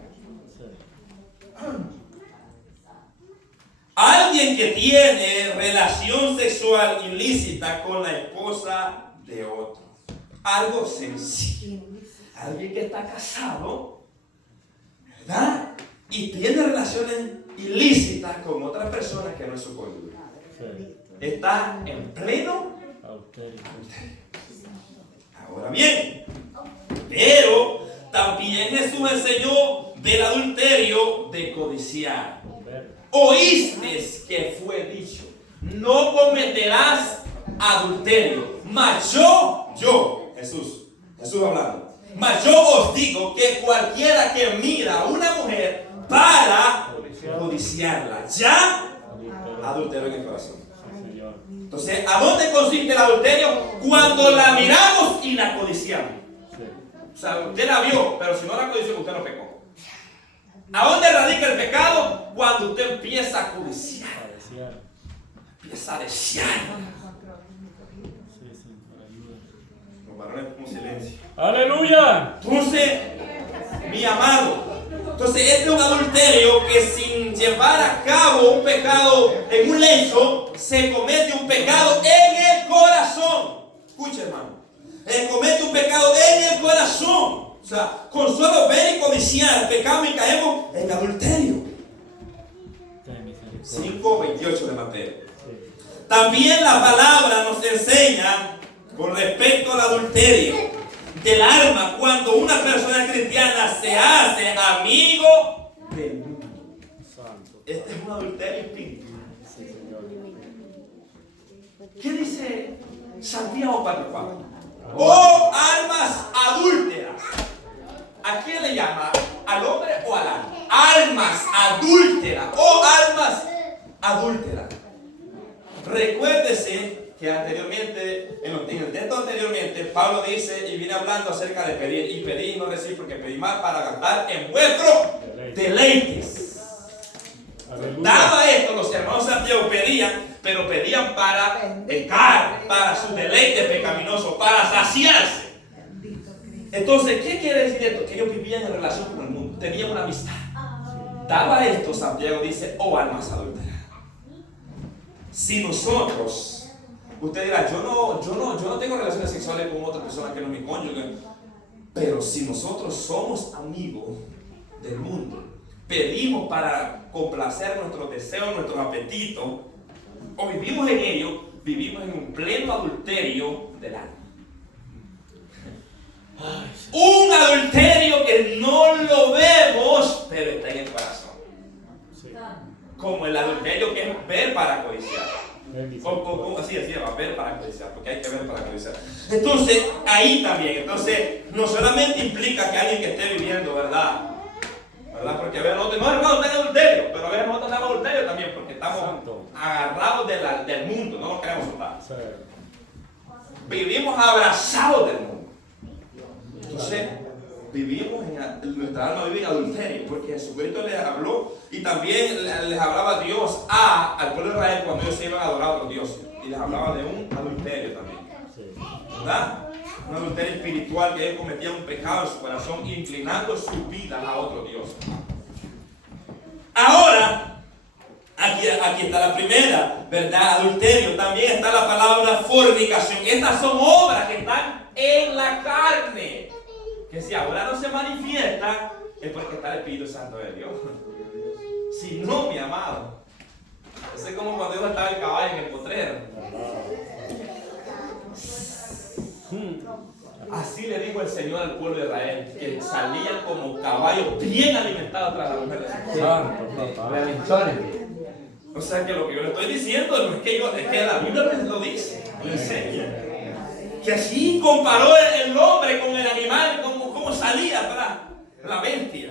Alguien que tiene relación sexual ilícita con la esposa de otro. Algo sencillo. Alguien que está casado, ¿verdad? Y tiene relaciones ilícitas con otras personas que no es su cónyuge. Sí. Está en pleno Adulterio. Ahora bien, pero también Jesús enseñó del adulterio de codiciar. Oíste que fue dicho, no cometerás adulterio. Mas yo, Jesús hablando, mas yo os digo que cualquiera que mira a una mujer para codiciarla, ya adulteró en el corazón. Entonces, ¿a dónde consiste el adulterio? Cuando la miramos y la codiciamos. O sea, usted la vio, pero si no la codició, usted no pecó. ¿A dónde radica el pecado? Cuando usted empieza a codiciar. Empieza a desear. Los varones con silencio. Aleluya. Entonces, mi amado, Entonces este es un adulterio que sin llevar a cabo un pecado en un lecho, se comete un pecado en el corazón. Escucha, hermano. Comete un pecado en el corazón. O sea, con solo ver y codiciar pecamos y caemos en adulterio. 5:28 de Mateo. También la palabra nos enseña con respecto al adulterio del alma, cuando una persona cristiana se hace amigo del mundo. Este es un adulterio espiritual. ¿Qué dice Santiago 4:4? Oh almas adúlteras. ¿A quién le llama? ¿Al hombre o al alma? Almas adúlteras. Oh almas adúlteras. Recuérdese que anteriormente, en el texto anteriormente, Pablo dice y viene hablando acerca de pedir. Y pedir y no recibir, porque pedí más para gastar en vuestros deleites. Dado esto, los hermanos Santiago pedían, pero pedían para pecar, para su deleite pecaminoso, para saciarse. Entonces, ¿qué quiere decir esto? Que ellos vivían en relación con el mundo, tenían una amistad. Daba esto, Santiago dice, oh almas adúlteras. Si nosotros, usted dirá, yo no tengo relaciones sexuales con otra persona que no es mi cónyuge, pero si nosotros somos amigos del mundo, pedimos para complacer nuestros deseos, nuestros apetitos, o vivimos en ellos, vivimos en un pleno adulterio del alma. Un adulterio que no lo vemos, pero está en el corazón. Como el adulterio que es ver para codiciar. Así decía, ver para codiciar, porque hay que ver para codiciar. Entonces, ahí también, no solamente implica que alguien que esté viviendo, ¿verdad? Porque a veces nosotros, no hermano, está en adulterio, pero a veces nosotros estamos en adulterio también, porque estamos agarrados del mundo, no nos queremos soltar. Vivimos abrazados del mundo. Entonces, nuestra alma vive en adulterio, porque Jesucristo les habló y también les hablaba Dios al pueblo de Israel cuando ellos se iban a adorar a otros dioses. Y les hablaba de un adulterio también. ¿Verdad? Un adulterio espiritual, que ellos cometían un pecado en su corazón, inclinando su vida a otro Dios. Ahora, aquí está la primera, ¿verdad? Adulterio. También está la palabra fornicación. Estas son obras que están en la carne, que si ahora no se manifiesta, es porque está el Espíritu Santo de Dios. Si no, mi amado, eso es como cuando uno estaba en caballo en el potrero. Así le dijo el Señor al pueblo de Israel, que salían como caballos bien alimentados tras la mujer de su. O sea que lo que yo le estoy diciendo no es que la Biblia lo dice, lo enseña. Que así comparó el hombre con el animal, como salía atrás, la bestia.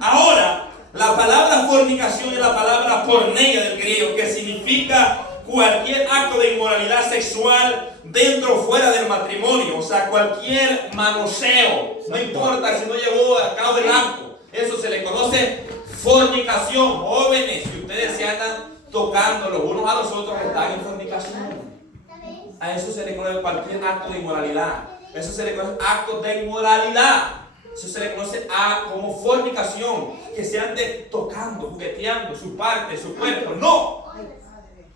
Ahora, la palabra fornicación es la palabra porneia del griego, que significa cualquier acto de inmoralidad sexual dentro o fuera del matrimonio. O sea, cualquier manoseo, no importa si no llevó a cabo el acto, eso se le conoce fornicación. Jóvenes, si ustedes se andan tocando los unos a los otros, están en fornicación. A eso se le conoce cualquier acto de inmoralidad. Eso se le conoce acto de inmoralidad. Eso se le conoce como fornicación. Que se ande tocando, jugueteando su parte, su cuerpo. ¡No!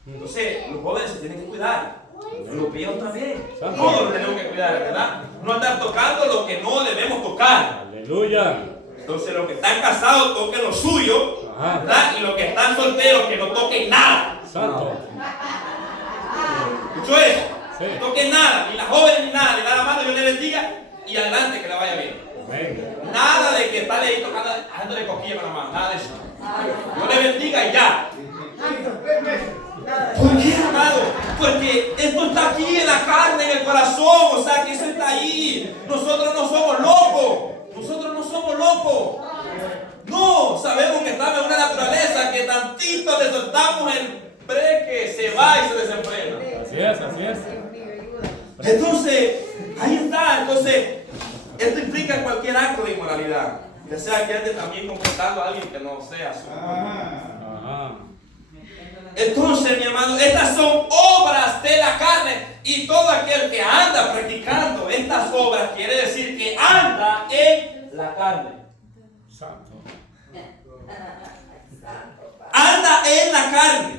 Entonces, los jóvenes se tienen que cuidar. Los viejos también. Todos los tenemos que cuidar, ¿verdad? No andar tocando lo que no debemos tocar. Aleluya. Entonces, los que están casados toquen lo suyo, ¿verdad? Y los que están solteros que no toquen nada. Santo. ¿Escuchó eso? Sí. No toquen nada, ni la joven ni nada, le da la mano, Dios le bendiga y adelante que le vaya bien. Amén. Nada de que está ahí tocando, dándole coquilla con la mano, nada de eso. Dios le bendiga y ya. ¿Por qué, amado? Porque esto está aquí en la carne, en el corazón, o sea que eso está ahí. Nosotros no somos locos, nosotros no somos locos. No, sabemos que estamos en una naturaleza que tantito le soltamos el breque, se va y se desenfrena. Así es, así es. Entonces, ahí está. Entonces, esto implica cualquier acto de inmoralidad, ya sea que ande también completando a alguien que no sea su. Ajá. Entonces, mi hermano, estas son obras de la carne, y todo aquel que anda practicando estas obras quiere decir que anda en la carne. Santo. anda en la carne.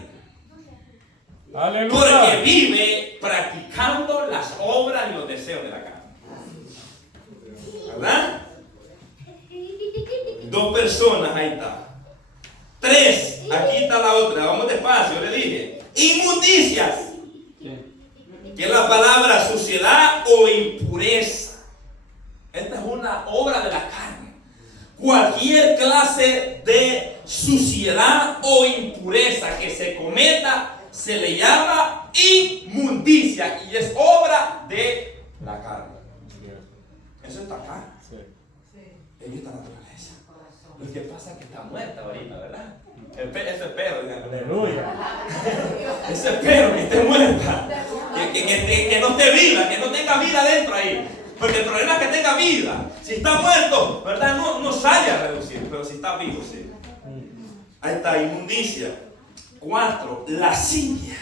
Porque Aleluya. vive practicando las obras y los deseos de la carne. ¿Verdad? 2 personas, ahí está. 3, aquí está la otra. Vamos despacio, le dije. Inmundicias, que es la palabra suciedad o impureza. Esta es una obra de la carne. Cualquier clase de suciedad o impureza que se cometa se le llama inmundicia y es obra de la carne. Eso está acá, en esta naturaleza. Lo que pasa es que está muerta ahorita, ¿verdad? Ese es Pedro, Aleluya. ese es Pedro, que esté muerta, que no esté viva, que no tenga vida dentro ahí. Porque el problema es que tenga vida. Si está muerto, ¿verdad? No sale a reducir, pero si está vivo, sí. Ahí está, inmundicia. 4, lascivia.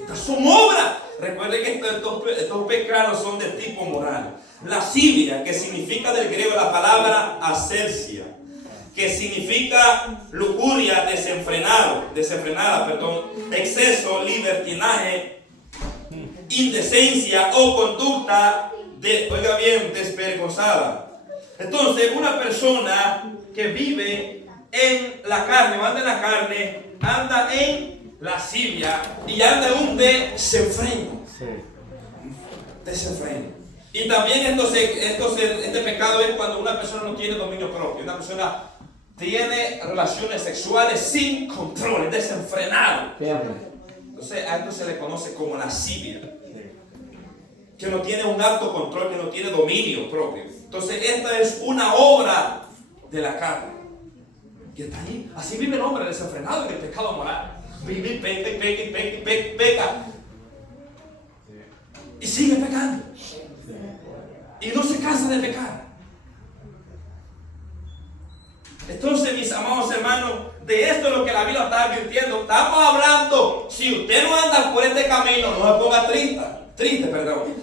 Estas son obras. Recuerden que estos pecados son de tipo moral. Lascivia, que significa del griego la palabra asercia, que significa lujuria, desenfrenada, exceso, libertinaje, indecencia o conducta oiga bien, desvergonzada. Entonces, una persona que vive en la carne, o anda en la carne, anda en lascivia y anda en un desenfreno. Desenfreno. Y también este pecado es cuando una persona no tiene dominio propio. Una persona tiene relaciones sexuales sin control, es desenfrenado. Entonces a esto se le conoce como lascivia. Que no tiene un autocontrol, que no tiene dominio propio. Entonces esta es una obra de la carne. Y está ahí. Así vive el hombre desenfrenado en el pecado moral. Vive, peca. Y sigue pecando. Y no se cansa de pecar. Entonces, mis amados hermanos, de esto es lo que la Biblia está advirtiendo. Estamos hablando, si usted no anda por este camino, no se ponga triste,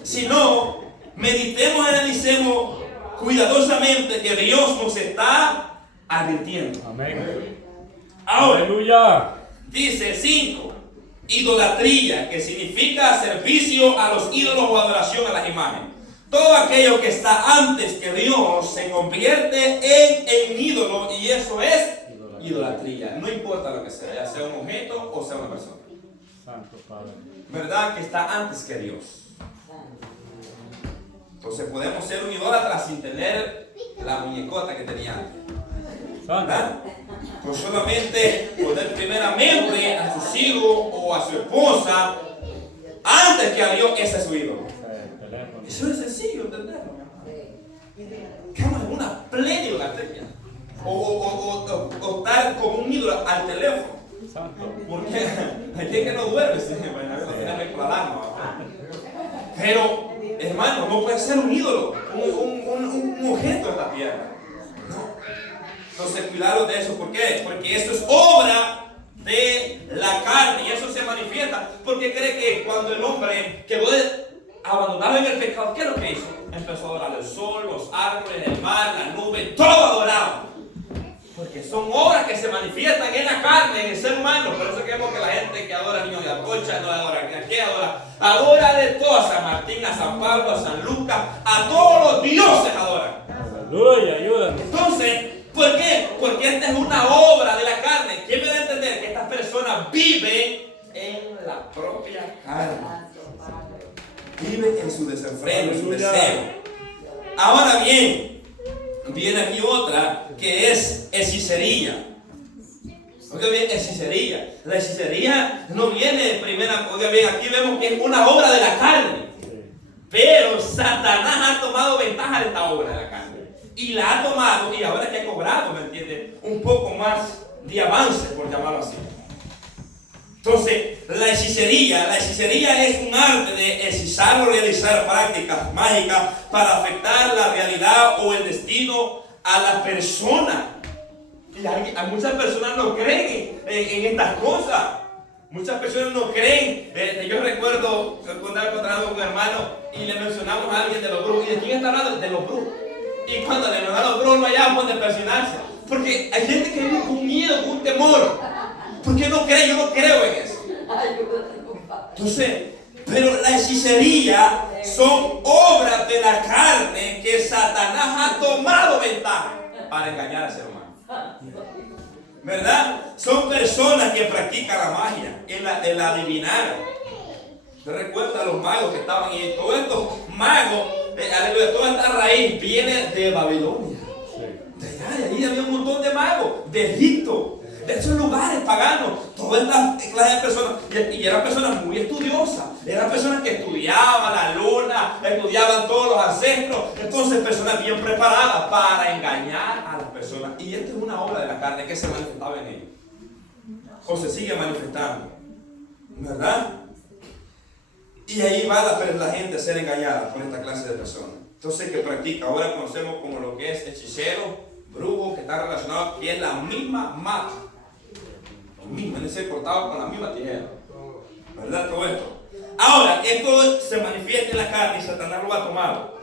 sino meditemos, analicemos cuidadosamente que Dios nos está advirtiendo. Amén. Ahora, Aleluya. dice 5, idolatría, que significa servicio a los ídolos o adoración a las imágenes. Todo aquello que está antes que Dios se convierte en ídolo, y eso es idolatría. No importa lo que sea, ya sea un objeto o sea una persona. Santo Padre. ¿Verdad? Que está antes que Dios. Entonces podemos ser un idólatra sin tener la muñecota que tenía antes. ¿Verdad? Pues solamente poner primeramente a sus hijos o a su esposa antes que a Dios, ese es su ídolo. Eso es sencillo entenderlo. Estamos en una plena idolatría. O estar como un ídolo al teléfono. Santo. Porque hay gente que no duerme, sí, bueno, no tiene que ir por la alarma. Pero, hermano, no puede ser un ídolo, un objeto en la tierra. No. Entonces, cuidado de eso. ¿Por qué? Porque esto es obra de la carne y eso se manifiesta. Porque cree que cuando el hombre quedó abandonado en el pecado, ¿qué es lo que hizo? Empezó a adorar el sol, los árboles, el mar, la nube, todo adorado. Porque son obras que se manifiestan en la carne, en el ser humano. Por eso vemos que la gente que adora a niños de Atocha, no adora a qué adora. Adora de todo, a San Martín, a San Pablo, a San Lucas, a todos los dioses adoran. Aleluya, ayúdanos. Entonces, ¿por qué? Porque esta es una obra de la carne. ¿Quién me da a entender que estas personas viven en la propia carne? Viven en su desenfreno, en su deseo. Ahora bien, viene aquí otra que es hechicería. Oiga bien, hechicería. La hechicería no viene de primera. Oiga bien, aquí vemos que es una obra de la carne. Pero Satanás ha tomado ventaja de esta obra de la carne. Y la ha tomado, y ahora que ha cobrado, ¿me entiende? Un poco más de avance, por llamarlo así. Entonces, la hechicería es un arte de hechizar o realizar prácticas mágicas para afectar la realidad o el destino a la persona. Y hay muchas personas no creen en estas cosas. Muchas personas no creen. Yo recuerdo cuando estaba encontrando con un hermano y le mencionamos a alguien de los brujos. ¿Y de quién está hablando? De los brujos. Y cuando le mencionaron a los brujos no hallaban donde persinarse. Porque hay gente que vive con miedo, con un temor. Porque no cree, yo no creo en eso. Entonces, pero la hechicería son obras de la carne que Satanás ha tomado ventaja para engañar al ser humano. ¿Verdad? Son personas que practican la magia, el adivinar. Yo recuerdo a los magos que estaban ahí. Todos estos magos, aleluya, toda esta raíz viene de Babilonia. De allá, ahí había un montón de magos, de Egipto, de esos lugares paganos. Todas estas clases de personas, y eran personas muy estudiosas. Eran personas que estudiaban la luna, estudiaban todos los ancestros. Entonces, personas bien preparadas para engañar a las personas. Y esta es una obra de la carne que se manifestaba en ellos. O se sigue manifestando. ¿Verdad? Y ahí va la gente a ser engañada por esta clase de personas. Entonces, que practica. Ahora conocemos como lo que es hechicero, brujo, que está relacionado, que es la misma mata. Lo mismo, en ese cortado con la misma tijera. ¿Verdad? Todo esto. Ahora, esto se manifiesta en la carne y Satanás lo ha tomado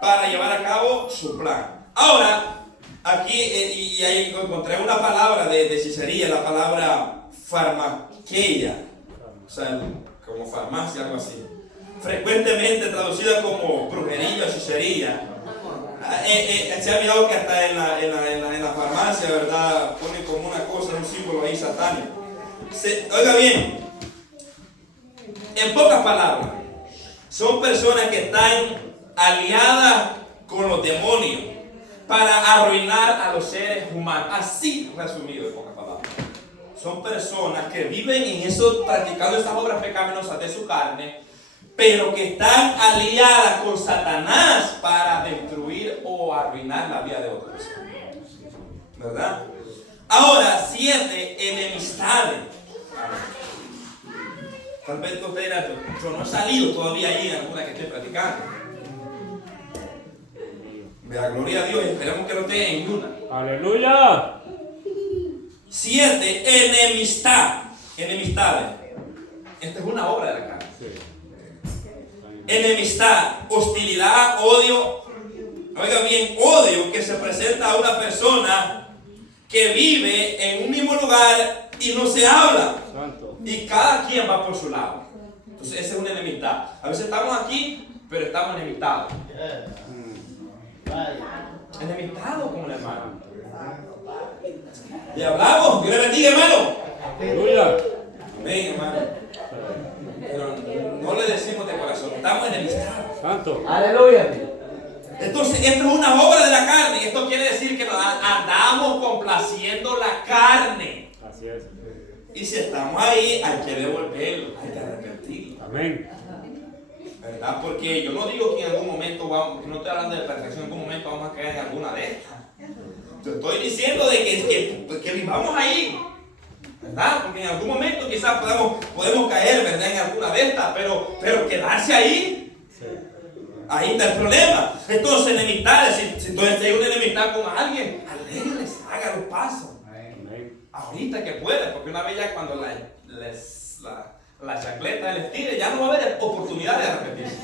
para llevar a cabo su plan. Ahora, aquí, y ahí encontré una palabra de hechicería, la palabra farmaqueia. O sea, como farmacia, algo así. Frecuentemente traducida como brujería o hechicería. Se ha mirado que hasta en la farmacia, ¿verdad? Ponen como una cosa, un símbolo ahí satánico. Oiga bien, en pocas palabras, son personas que están aliadas con los demonios para arruinar a los seres humanos. Así resumido, en pocas palabras. Son personas que viven en eso, practicando esas obras pecaminosas de su carne, pero que están aliadas con Satanás para destruir o arruinar la vida de otras personas. ¿Verdad? Ahora, 7 enemistades. Tal vez usted dirá, yo no he salido todavía ahí en alguna que esté practicando. Vea, gloria a Dios, y esperamos que no esté en una. Aleluya. 7 enemistades. Esta es una obra de la carne. Enemistad, hostilidad, odio. Oiga bien, odio que se presenta a una persona que vive en un mismo lugar y no se habla. Santo. Y cada quien va por su lado. Entonces esa es una enemistad. A veces estamos aquí, pero estamos enemistados. Enemistados con el hermano. Y hablamos, Dios le bendiga, hermano. Aleluya. Amén, hermano. Pero no le decimos de corazón, estamos enemistados. Santo. Aleluya. Entonces, esto es una obra de la carne. Esto quiere decir que andamos complaciendo la carne. Así es. Y si estamos ahí, hay que devolverlo, hay que arrepentirlo. Amén. ¿Verdad? Porque yo no digo que en algún momento vamos, que no estoy hablando de perfección, en algún momento vamos a caer en alguna de estas. Yo estoy diciendo de que vivamos ahí. ¿Verdad? Porque en algún momento quizás podemos caer, ¿verdad? En alguna de estas, pero quedarse ahí. Sí. Ahí está el problema. Entonces, enemistades, si entonces hay una enemistad con alguien, alégrales, haga los pasos. Amén. Ahorita que puede, porque una vez ya cuando la chancleta les tire, ya no va a haber oportunidad de arrepentirse.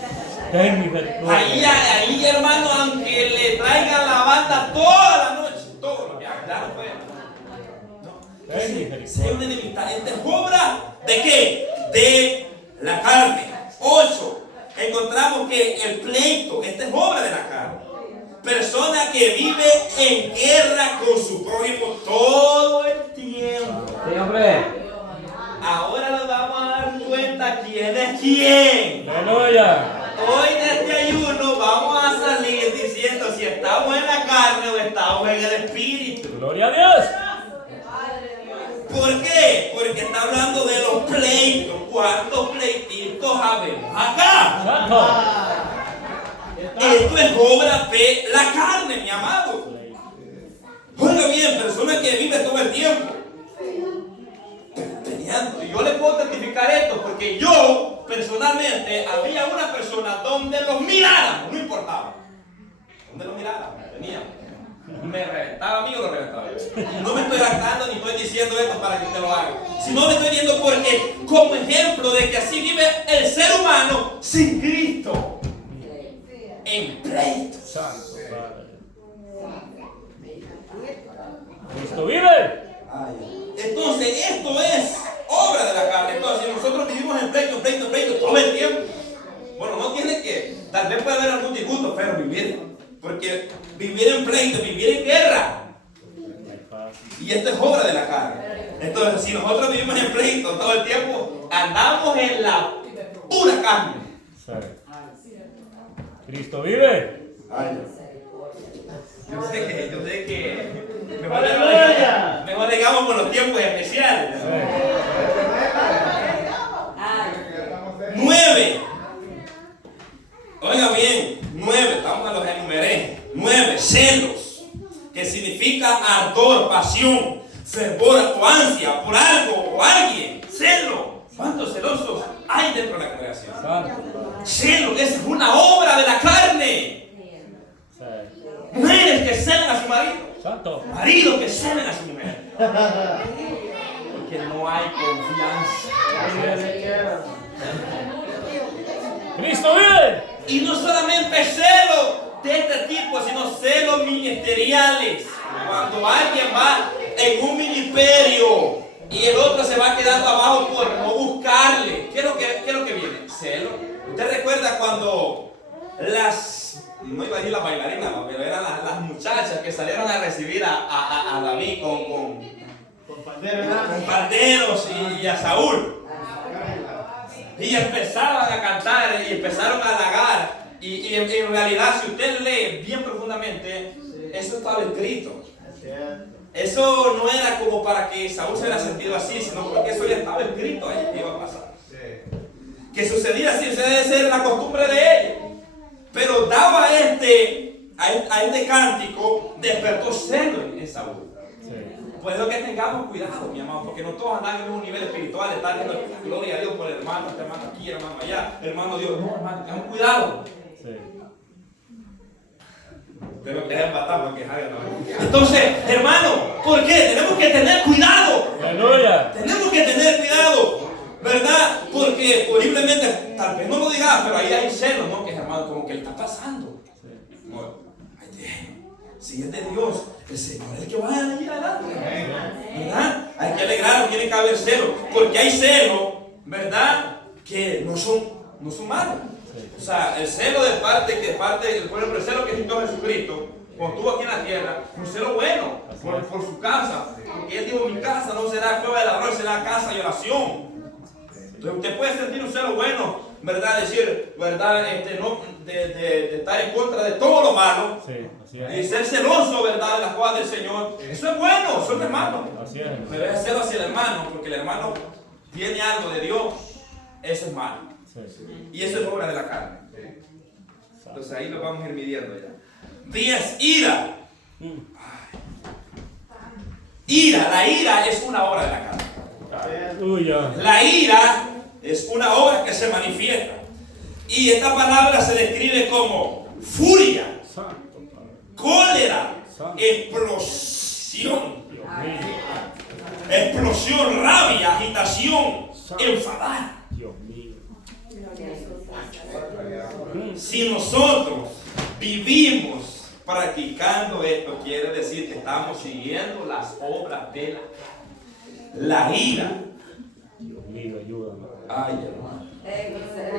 Ten misericordia. Ahí, hermano, aunque le traigan la banda toda la noche, todo lo que haga, ya no puede. Si hay una enemistad, esta es obra ¿de qué? De la carne. 8. Encontramos que el pleito, esta es obra de la carne. Persona que vive en guerra con su prójimo todo el tiempo. Sí, hombre. Ahora nos vamos a dar cuenta quién es quién. Aleluya. Hoy de este ayuno vamos a salir diciendo si estamos en la carne o estamos en el espíritu. Gloria a Dios. ¿Por qué? Porque está hablando de los pleitos. ¿Cuántos pleititos habemos acá? Santo. Esto es obra de la carne, mi amado. Oiga bien, personas que viven todo el tiempo peleando. Y yo le puedo testificar esto porque yo, personalmente, había una persona donde los miráramos, no importaba. Donde los miráramos, teníamos. Me reventaba a mí o lo reventaba yo. No me estoy jactando ni estoy diciendo esto para que usted lo haga, sino me estoy viendo porque como ejemplo de que así vive el ser humano sin Cristo. En pleito. Santo Padre. vez puede haber algún disgusto, pero porque vivir en pleito, vivir en guerra. Y esto es obra de la carne. Entonces, si nosotros vivimos en pleito todo el tiempo, andamos en la pura carne. Sí. Cristo vive. Yo sé que ¡Aleluya! mejor digamos con los tiempos especiales. 9. Oiga bien, 9, estamos a los enumeré. 9, celos, que significa ardor, pasión, fervor o ansia por algo o alguien. Celo. ¿Cuántos celosos hay dentro de la congregación? Celo es una obra de la carne. Sí. Mujeres que celan a su marido. Santo. Maridos que celan a su mujer. Porque no hay confianza. Cristo vive. Y no solamente celos de este tipo, sino celos ministeriales. Cuando alguien va en un ministerio y el otro se va quedando abajo por no buscarle. ¿Qué es lo que viene? Celo. ¿Usted recuerda cuando no iba a decir las bailarinas, pero eran las muchachas que salieron a recibir a David con panderos y a Saúl? Y empezaban a cantar y empezaron a halagar. Y en realidad, si usted lee bien profundamente, eso estaba escrito. Eso no era como para que Saúl se hubiera sentido así, sino porque eso ya estaba escrito ahí que iba a pasar. Que sucedía así, esa debe ser la costumbre de ellos. Pero daba a este cántico, despertó celo en Saúl. Por eso que tengamos cuidado, mi amado, porque no todos andan en un nivel espiritual, están diciendo gloria a Dios por el hermano, este hermano aquí, hermano allá, hermano Dios. No, hermano, tengamos cuidado. Sí. Pero que es matar para que hagan. Entonces, hermano, ¿por qué? Tenemos que tener cuidado. Aleluya. Tenemos que tener cuidado, ¿verdad? Porque horriblemente, tal vez no lo digas, pero ahí hay celo, ¿no? Que es hermano, como que le está pasando. No, si es de Dios, el Señor es el que va a ir adelante, ¿verdad? Hay que alegrarnos, tiene que haber celo, porque hay celo, ¿verdad? Que no son malos. O sea, el celo de parte del pueblo, el celo que sintió Jesucristo cuando estuvo aquí en la tierra, un celo bueno por su casa, porque él dijo: mi casa no será cueva de ladrones, será casa y oración. Entonces usted puede sentir un celo bueno, ¿verdad? Decir, ¿verdad? No, de estar en contra de todo lo malo. Sí, así es. Y ser celoso, ¿verdad? De las cosas del Señor. Eso es bueno, eso es hermano. Así es. Pero es celo hacia el hermano, porque el hermano tiene algo de Dios. Eso es malo. Sí. Y eso es obra de la carne. Entonces ahí lo vamos a ir midiendo ya. 10, ira. La ira es una obra de la carne. Aleluya. La ira es una obra que se manifiesta. Y esta palabra se describe como furia, Santo Padre. cólera, Santo. explosión. Dios mío. Explosión, rabia, agitación, enfadar. Dios mío. Si nosotros vivimos practicando esto, quiere decir que estamos siguiendo las obras de la ira. Dios mío, ayúdame. Ay, hermano.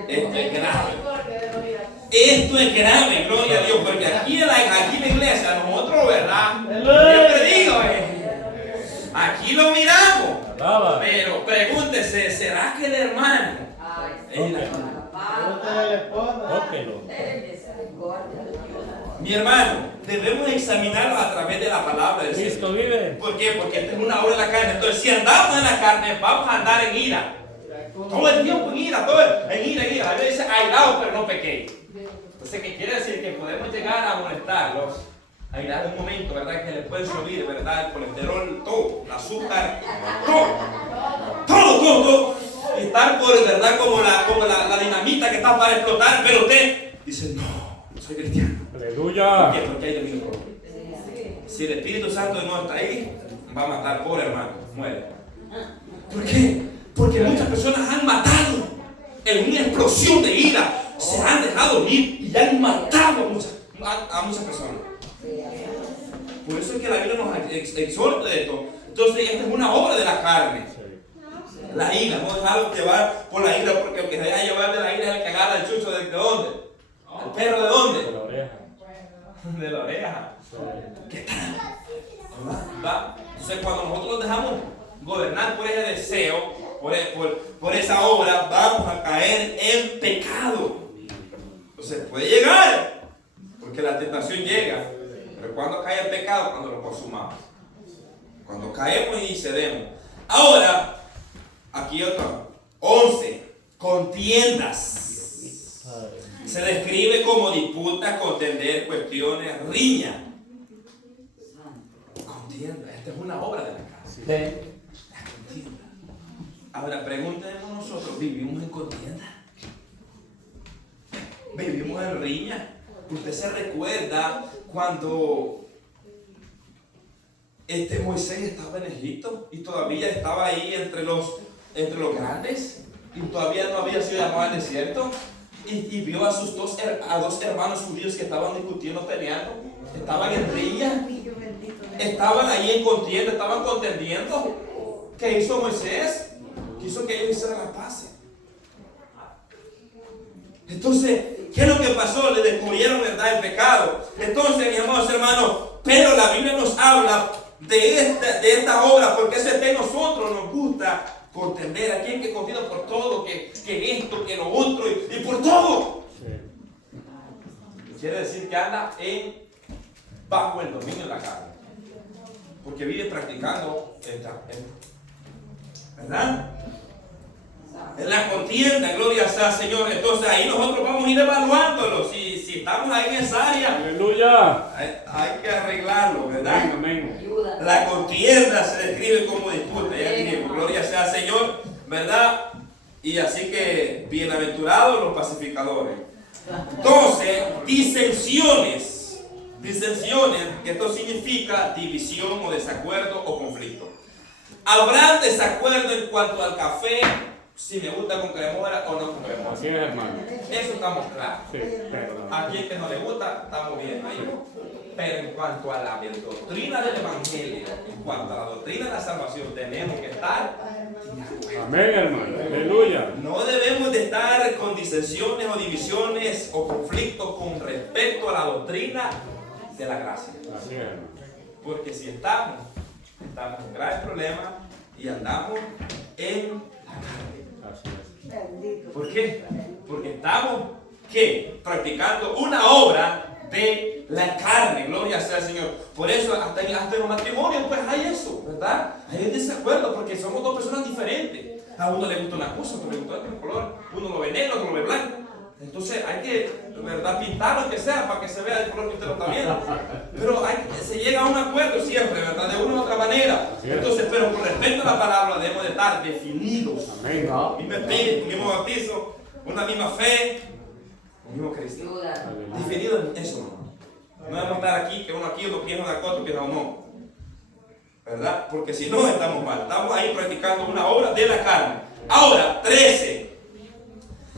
Esto es grave. Esto es grave, gloria a Dios, porque aquí en la iglesia, nosotros, ¿verdad? Siempre digo, aquí lo miramos. Alaba. Pero pregúntese, ¿será que el hermano? Tóquelo. Mi hermano, debemos examinarlo a través de la palabra del Señor. Cristo vive. ¿Por qué? Porque esta es una obra de la carne. Entonces, si andamos en la carne, vamos a andar en ira. Todo el tiempo en ira, en ira. A veces airados, pero no pequeños. Entonces, ¿qué quiere decir? Que podemos llegar a molestarlos, a irar un momento, ¿verdad? Que le puede subir, ¿verdad? El colesterol, todo, el azúcar, todo. Y estar por, ¿verdad? Como la dinamita que está para explotar, pero usted dice: no, soy cristiano. Aleluya. ¿Por qué? Porque hay dominio propio. Si el Espíritu Santo no está ahí, va a matar, pobre hermano, muere. ¿Por qué? Porque muchas personas han matado en una explosión de ira, se han dejado ir y han matado a muchas personas. Por eso es que la Biblia nos exhorta de esto. Entonces, esta es una obra de la carne. La ira, no es algo que va por la ira, porque el que se deja llevar de la ira es el que agarra el chucho de dónde. ¿Pero de De dónde? la oreja. De la oreja. Sí. ¿Qué tal? ¿Verdad? Entonces cuando nosotros nos dejamos gobernar por ese deseo, por esa obra, vamos a caer en pecado. Entonces puede llegar, porque la tentación llega, pero cuando cae el pecado, cuando lo consumamos, cuando caemos y cedemos. Ahora, aquí otro, 11, contiendas. Se describe como disputa, contender, cuestiones, riña. Contienda, esta es una obra de la casa. Sí. La contienda. Ahora, pregúntenos nosotros, ¿vivimos en contienda? ¿Vivimos en riña? Usted se recuerda cuando Moisés estaba en Egipto y todavía estaba ahí entre los grandes y todavía no había sido llamado al desierto y vio a sus dos hermanos judíos que estaban discutiendo, peleando, estaban en riña, estaban ahí en contienda, estaban contendiendo. ¿Qué hizo Moisés? Quiso que ellos hicieran la paz. Entonces, ¿qué es lo que pasó? Le descubrieron, ¿verdad?, el pecado. Entonces, mis amados hermanos, pero la Biblia nos habla de esta obra, porque eso es de nosotros, nos gusta contender. Aquí hay que contender por todo, que esto, que lo otro, y por todo. Sí. Quiere decir que anda bajo el dominio de la carne, porque vive practicando ¿verdad? En la contienda, gloria sea Señor. Entonces ahí nosotros vamos a ir evaluándolo. Si estamos ahí en esa área, Aleluya. hay que arreglarlo, ¿verdad? Amén. Ayuda. La contienda se describe como disputa. Ya dijimos, gloria sea Señor, ¿verdad? Y así que bienaventurados los pacificadores. Entonces, disensiones. Disensiones, que esto significa división o desacuerdo o conflicto. Habrá desacuerdo en cuanto al café, si me gusta con cremora o no con cremora. Así es, hermano. Eso estamos claros. Sí, perdón. A quien que no le gusta, estamos bien ahí. Pero en cuanto a la doctrina del Evangelio, en cuanto a la doctrina de la salvación, tenemos que estar de acuerdo. Amén, hermano. Aleluya. No debemos de estar con disensiones o divisiones o conflictos con respecto a la doctrina de la gracia. Así es, hermano. Porque si estamos en graves problemas y andamos en la carne. Así es. ¿Por qué? Porque estamos, ¿qué? Practicando una obra de la carne, gloria sea al Señor. Por eso hasta en los matrimonios pues hay eso, ¿verdad? Hay un desacuerdo porque somos dos personas diferentes. A uno le gusta una cosa, a otro le gusta otro color, uno lo ve negro, otro lo ve blanco. Entonces hay que, ¿verdad?, pintarlo que sea para que se vea el color que usted lo está viendo. Pero se llega a un acuerdo siempre, ¿verdad?, de una u otra manera. Entonces, pero con respecto a la palabra debemos de estar definidos. Amén. Mismo espíritu, mismo bautizo, una misma fe, un mismo Cristo. Ayuda. Definido en eso, no. No debemos estar aquí, que uno aquí, otro piensa una cosa, otro piensa no. ¿Verdad? Porque si no, estamos mal. Estamos ahí practicando una obra de la carne. Ahora, 13.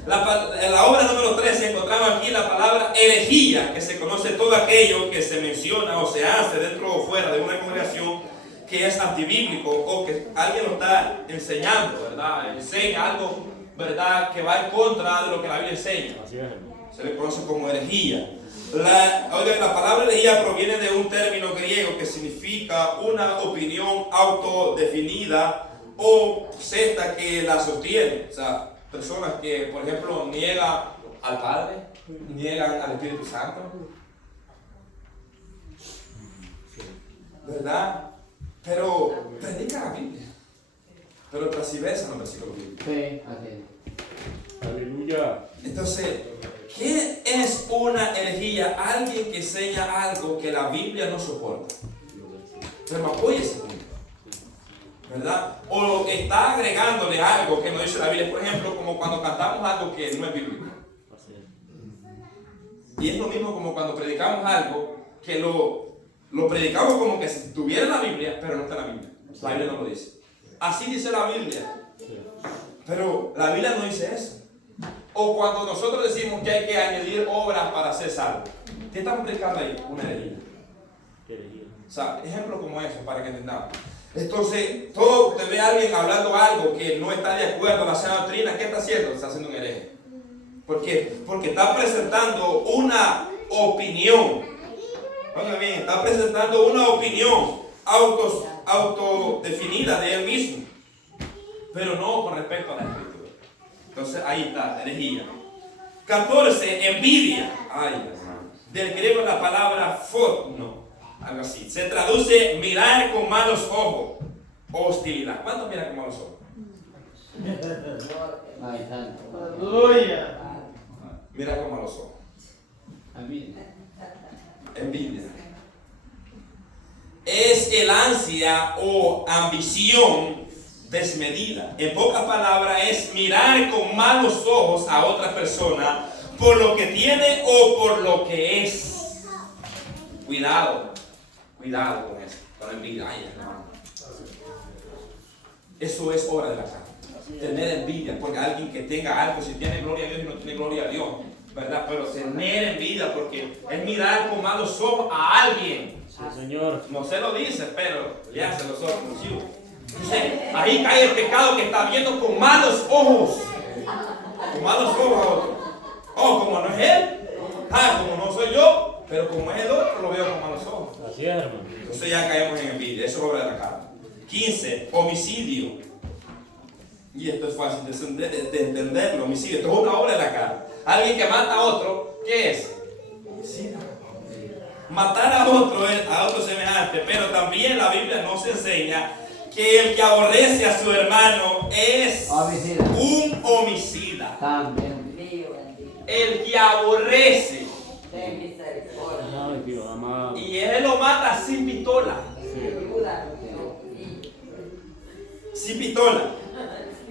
En la obra número 13 encontramos aquí la palabra herejía, que se conoce todo aquello que se menciona o se hace dentro o fuera de una congregación que es antibíblico o que alguien lo está enseñando, ¿verdad? Enseña algo, ¿verdad?, que va en contra de lo que la Biblia enseña. Así es, hermano. Se le conoce como herejía. La palabra herejía proviene de un término griego que significa una opinión autodefinida o secta que la sostiene. O sea, personas que, por ejemplo, niegan al Padre, niegan al Espíritu Santo, ¿verdad? Pero predican la Biblia, pero transversan los versículos bíblicos. Sí, así es. Aleluya. Entonces, ¿qué es una herejía? Alguien que enseña algo que la Biblia no soporta, pero apoya ese punto, ¿verdad? O está agregándole algo que no dice la Biblia. Por ejemplo, como cuando cantamos algo que no es bíblico. Así es. Y es lo mismo como cuando predicamos algo que lo predicamos como que si estuviera en la Biblia, pero no está en la Biblia. La Biblia no lo dice. Así dice la Biblia, pero la Biblia no dice eso. O cuando nosotros decimos que hay que añadir obras para ser salvo, ¿qué estamos predicando ahí? Una herejía. ¿Qué herejía? O sea, ejemplos como eso para que entendamos. Entonces, todo usted ve a alguien hablando algo que no está de acuerdo a la sana doctrina, ¿qué está haciendo? Está haciendo un hereje. ¿Por qué? Porque está presentando una opinión. Oiga bien, está presentando una opinión autodefinida de él mismo, pero no con respecto a la Escritura. Entonces ahí está, herejía. 14, envidia. Ay, hermano. Del griego la palabra photno, algo así. Se traduce mirar con malos ojos o hostilidad. ¿Cuántos miran con malos ojos? Ay, santo. Mira con malos ojos. Amén. Envidia. Es el ansia o ambición desmedida. En pocas palabras, es mirar con malos ojos a otra persona por lo que tiene o por lo que es. Cuidado con eso, con la envidia. Ay, hermano. Eso es obra de la carne. Tener envidia porque alguien que tenga algo, si tiene gloria a Dios y no tiene gloria a Dios, ¿verdad? Pero tener envidia porque es mirar con malos ojos a alguien. Sí, Señor. No se lo dice, pero le hace los ojos. Dice, ahí cae el pecado que está viendo con malos ojos. Con malos ojos a otro. Oh, como no es él. Como no soy yo. Pero como es el otro, lo veo con malos ojos. Así es, hermano. Entonces ya caemos en envidia. Eso es obra de la carne. 15. Homicidio. Y esto es fácil de entenderlo. Homicidio. Esto es una obra de la carne. Alguien que mata a otro, ¿qué es? Homicidio. Matar a otro semejante, pero también la Biblia nos enseña que el que aborrece a su hermano es Homicida. un homicida. También. Mío bendito. El que aborrece Ten misericordia. Ay, Dios amado. y él lo mata sin pistola. Ayúdanos, Dios. Sin pistola.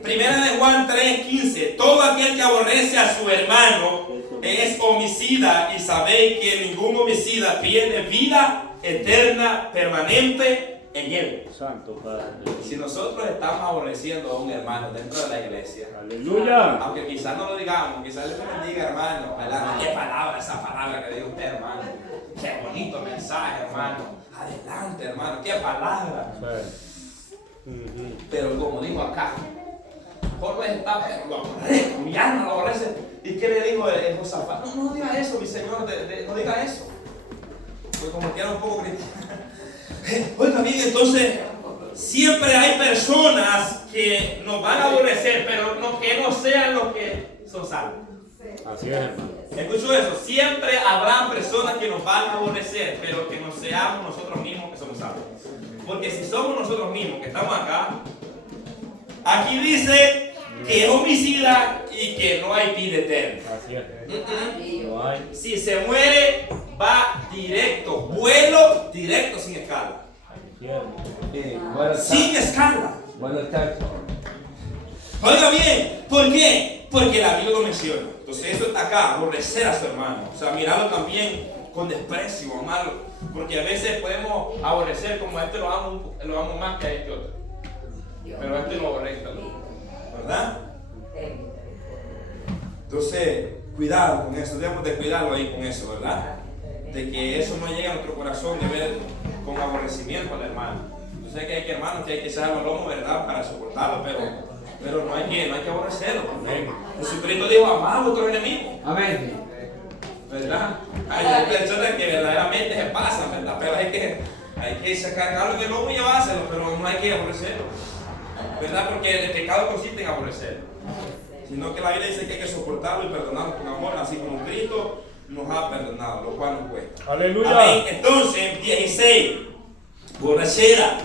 Primera de Juan 3:15. Todo aquel que aborrece a su hermano es homicida, y sabéis que ningún homicida tiene vida eterna permanente en él. Santo Padre. Si nosotros estamos aborreciendo a un hermano dentro de la iglesia, Aleluya. aunque quizás no lo digamos, quizás le bendiga, hermano, ¿verdad? ¿Qué palabra, esa palabra que dijo usted, hermano? Qué bonito mensaje, hermano. Adelante, hermano, qué palabra. Sí. Ujú. Pero como dijo acá, Jorge está, pero lo aborrezco, mi alma lo aborrece. ¿Y qué le dijo el Josafat? No diga eso, mi señor, no diga eso. Pues como que era un poco cristiano. Oiga bien, entonces, siempre hay personas que nos van a aborrecer, pero que no sean los que son salvos. Así es, hermano. Escucho eso, siempre habrán personas que nos van a aborrecer, pero que no seamos nosotros mismos que somos salvos. Porque si somos nosotros mismos que estamos acá, aquí dice que es homicida y que no hay vida eterna. Así es. Mío. No hay. Si se muere, va directo, vuelo directo sin escala. Infierno. Sí, bueno, Sin escala. bueno, está. Oiga bien, ¿por qué? Porque la Biblia lo menciona. Entonces eso está acá, aborrecer a su hermano. O sea, mirarlo también con desprecio, amarlo. Porque a veces podemos aborrecer como a este lo amo más que a este otro. Pero a este lo aborrezco también. ¿Verdad? Ten misericordia. Entonces, cuidado con eso, debemos de cuidarlo ahí con eso, ¿verdad? De que eso no llegue a nuestro corazón de ver con aborrecimiento al hermano. Yo sé que hay que hermanos que hay que echar al lomo, ¿verdad? Para soportarlo, pero no hay que aborrecerlo. Jesucristo dijo, amad a vuestros enemigos, Amén. ¿verdad? Hay personas que verdaderamente se pasan, ¿verdad? Pero hay que sacarlo en el lomo y llevárselo, pero no hay que aborrecerlo, ¿verdad? Porque el pecado consiste en aborrecerlo, sino que la Biblia dice que hay que soportarlo y perdonarlo con amor, así como Cristo nos ha perdonado, lo cual nos cuesta. Aleluya. Amén. Entonces, 16, borrachera.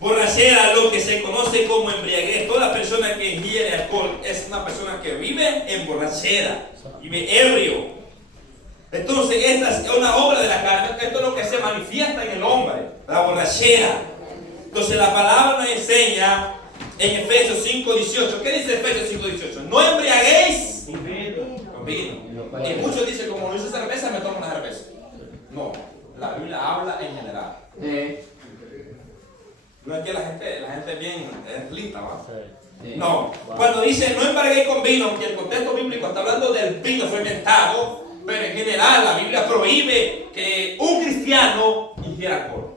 Borrachera, lo que se conoce como embriaguez. Toda persona que ingiere alcohol es una persona que vive en borrachera, vive ebrio. Entonces, esta es una obra de la carne. Esto es lo que se manifiesta en el hombre, la borrachera. Entonces, la palabra nos enseña en Efesios 5:18. ¿Qué dice Efesios 5:18? No embriaguéis con vino. Y muchos dicen, como no hice cerveza, me tomo una cerveza. No, la Biblia habla en general. Sí. No es que la gente bien es lista, ¿va? Sí. No, cuando dice no embriaguéis con vino, que el contexto bíblico está hablando del vino fermentado, pero en general la Biblia prohíbe que un cristiano ingiera alcohol.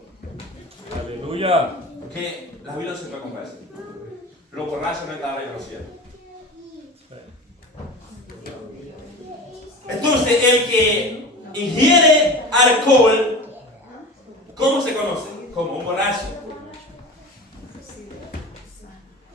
Aleluya. Porque la Biblia no se puede comprar eso. Los borrachos no están en los cielos. Entonces, el que ingiere alcohol, ¿cómo se conoce? Como un borracho.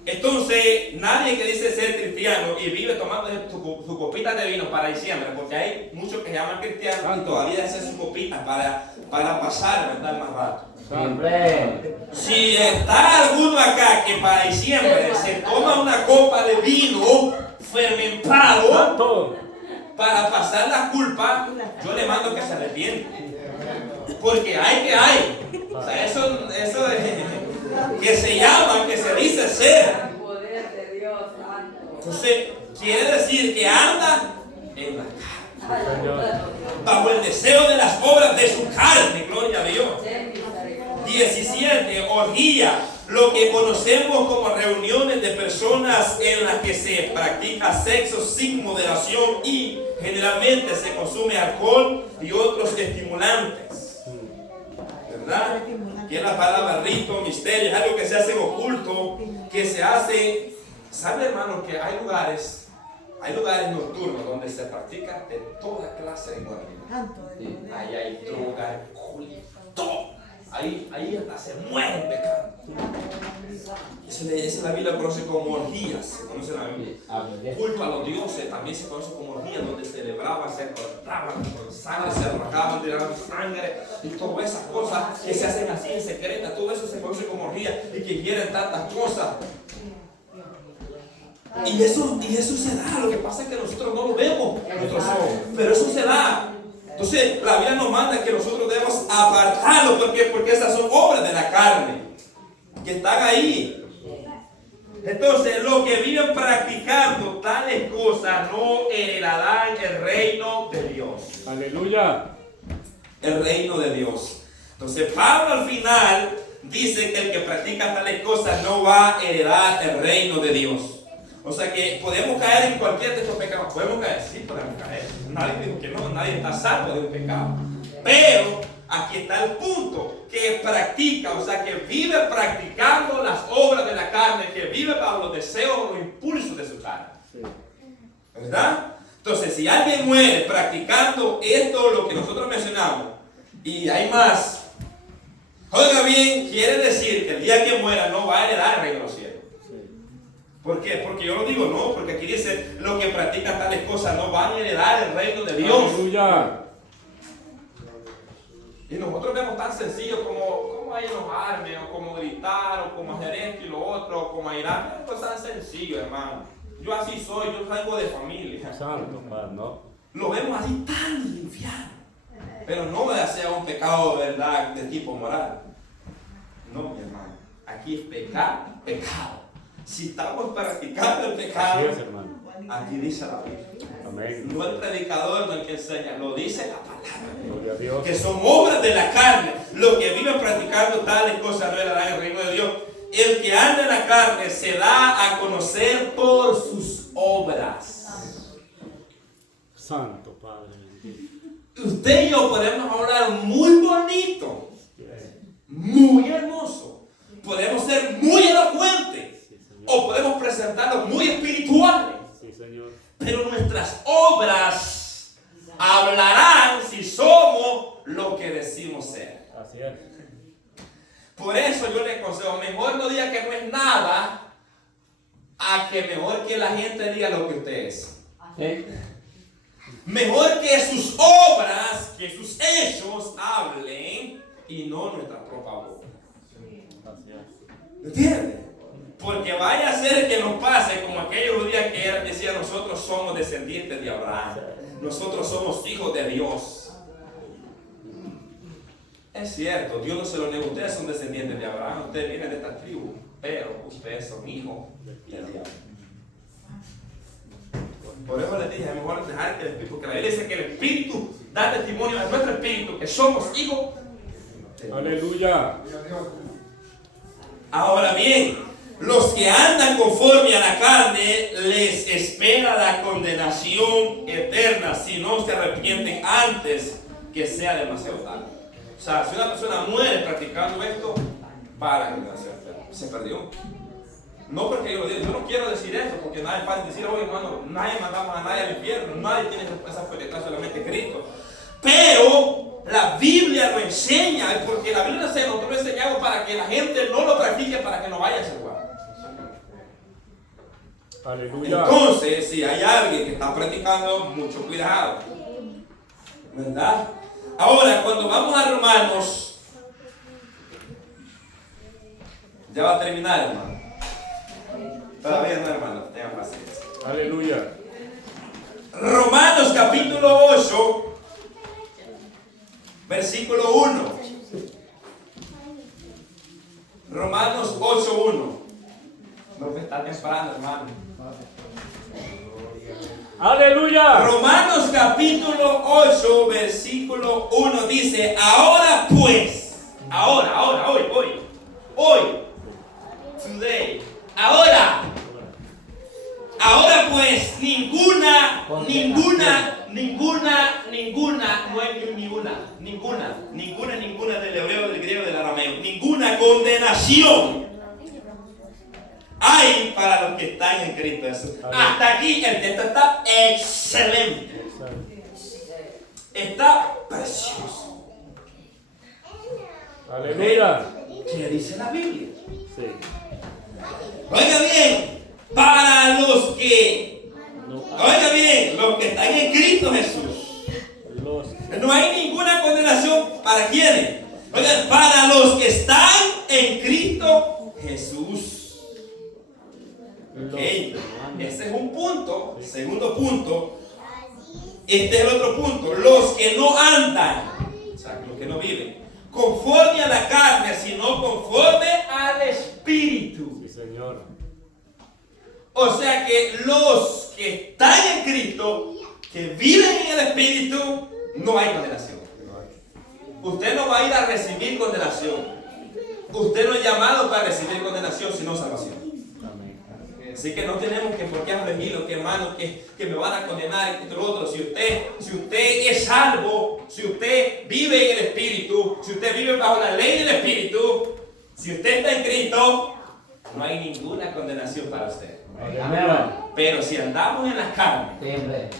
Entonces, nadie que dice ser cristiano y vive tomando su copita de vino para diciembre, porque hay muchos que se llaman cristianos y todavía hacen su copita para pasar, ¿verdad? Más rato. Hombre. Si está alguno acá que para diciembre se toma una copa de vino fermentado Santo. para pasar la culpa, yo le mando que se arrepiente. Porque hay. O sea, eso es que se llama, que se dice ser. El poder de Dios santo. Entonces, quiere decir que anda en la carne, Señor. bajo el deseo de las obras de su carne, gloria a Dios. Ten misericordia. 17, orgía, lo que conocemos como reuniones de personas en las que se practica sexo sin moderación y generalmente se consume alcohol y otros estimulantes. ¿Verdad? Que es la palabra rito, misterio, es algo que se hace en oculto, que se hace. ¿Sabe, hermano, que hay lugares nocturnos donde se practica de toda clase de moralidad? Ahí hay droga, alcohol, todo. Ahí hasta se mueren pecado. Eso la Biblia conoce como orgías. Se conoce la Biblia. Culto a los dioses también se conoce como orgías, donde celebraban, se cortaban con sangre, se arrojaban, tiraban sangre y todas esas cosas que se hacen así en secreta. Todo eso se conoce como orgías y que quieren tantas cosas. Y eso se da. Lo que pasa es que nosotros no lo vemos en nuestros ojos, pero eso se da. Entonces la Biblia nos manda que nosotros debemos apartarlo. Porque esas son obras de la carne que están ahí. Entonces los que viven practicando tales cosas no heredarán el reino de Dios. Aleluya. El reino de Dios. Entonces Pablo al final dice que el que practica tales cosas no va a heredar el reino de Dios. O sea que podemos caer en cualquier de estos pecados. Podemos caer, sí, podemos caer. Nadie dijo que no, nadie está salvo de un pecado. Pero aquí está el punto, que practica, o sea que vive practicando las obras de la carne, que vive bajo los deseos, los impulsos de su carne. ¿Verdad? Entonces, si alguien muere practicando esto, lo que nosotros mencionamos, y hay más, oiga bien, quiere decir que el día que muera no va a heredar el reino de los cielos. ¿Por qué? Porque yo lo digo, no, porque aquí dice, los que practican tales cosas no van a heredar el reino de Dios. Aleluya. Y nosotros vemos tan sencillo como enojarme, o como gritar, o como hacer esto y lo otro, o como airar. No es tan sencillo, hermano. Yo así soy, yo salgo de familia. Santo, Padre, ¿no? Lo vemos así tan liviano. Pero no sea un pecado, ¿verdad?, de tipo moral. No, mi hermano. Aquí es pecado. Si estamos practicando el pecado, Así es, hermano. aquí dice la Biblia. Amén. No el predicador, no el que enseña, lo dice la palabra. Gloria a Dios. Que son obras de la carne. Los que viven practicando tales cosas no heredarán el reino de Dios. El que anda en la carne se da a conocer por sus obras. Santo, Padre bendito. Usted y yo podemos hablar muy bonito, muy hermoso. Podemos ser muy elocuentes, Sí, Señor. o podemos presentarnos muy espirituales. Sí, Señor. Pero nuestras obras hablarán si somos lo que decimos ser. Así es. Por eso yo le aconsejo, mejor no diga que no es nada, a que mejor que la gente diga lo que usted es. Mejor que sus obras, que sus hechos hablen y no nuestra propia boca. Así es. ¿Entiende? Porque vaya a ser que nos pase como aquellos días que decían, nosotros somos descendientes de Abraham, nosotros somos hijos de Dios. Es cierto, Dios no se lo negó, ustedes son descendientes de Abraham, ustedes vienen de esta tribu, pero ustedes son hijos del diablo. Por eso les dije, es mejor dejar que el Espíritu, porque la Biblia dice que el Espíritu da testimonio a nuestro Espíritu que somos hijos de Dios. Aleluya. Ahora bien, los que andan conforme a la carne les espera la condenación eterna si no se arrepienten antes que sea demasiado tarde. O sea, si una persona muere practicando esto, para que se perdió. No porque yo lo diga, yo no quiero decir eso, porque nadie es fácil decir, oye hermano, nadie mandamos a nadie al infierno, nadie tiene esa potestad, solamente Cristo. Pero la Biblia lo enseña, porque la Biblia nosotros lo enseñamos para que la gente no lo practique, para que no vaya a ese lugar. Aleluya. Entonces, si hay alguien que está practicando, mucho cuidado, ¿verdad? Ahora, cuando vamos a Romanos, ya va a terminar, hermano. Todavía no, hermano, tengan paciencia. Aleluya. Romanos capítulo 8, versículo 1. Romanos 8:1. No me está temprano, hermano. Aleluya. Romanos capítulo 8, versículo 1 dice: ahora pues, hoy, today, ahora pues, ninguna, no hay ninguna del hebreo, del griego, del arameo, ninguna condenación hay para los que están en Cristo Jesús. Hasta aquí el texto está excelente. Está precioso. Aleluya. ¿Qué dice la Biblia? Sí. Oiga bien, para los que, los que están en Cristo Jesús, no hay ninguna condenación. ¿Para quiénes? Oigan, para los que están en Cristo Jesús. Ok, ese es un punto. Segundo punto, este es el otro punto. Los que no andan, o sea, los que no viven conforme a la carne, sino conforme al Espíritu. Sí, Señor. O sea que los que están en Cristo, que viven en el Espíritu, no hay condenación. Usted no va a ir a recibir condenación. Usted no es llamado para recibir condenación, sino salvación. Así que no tenemos que por qué afligirlo, que hermano, que me van a condenar, que lo otro. Si usted es salvo, si usted vive en el Espíritu, si usted vive bajo la ley del Espíritu, si usted está en Cristo, no hay ninguna condenación para usted. Amén. Pero si andamos en la carne, Siempre.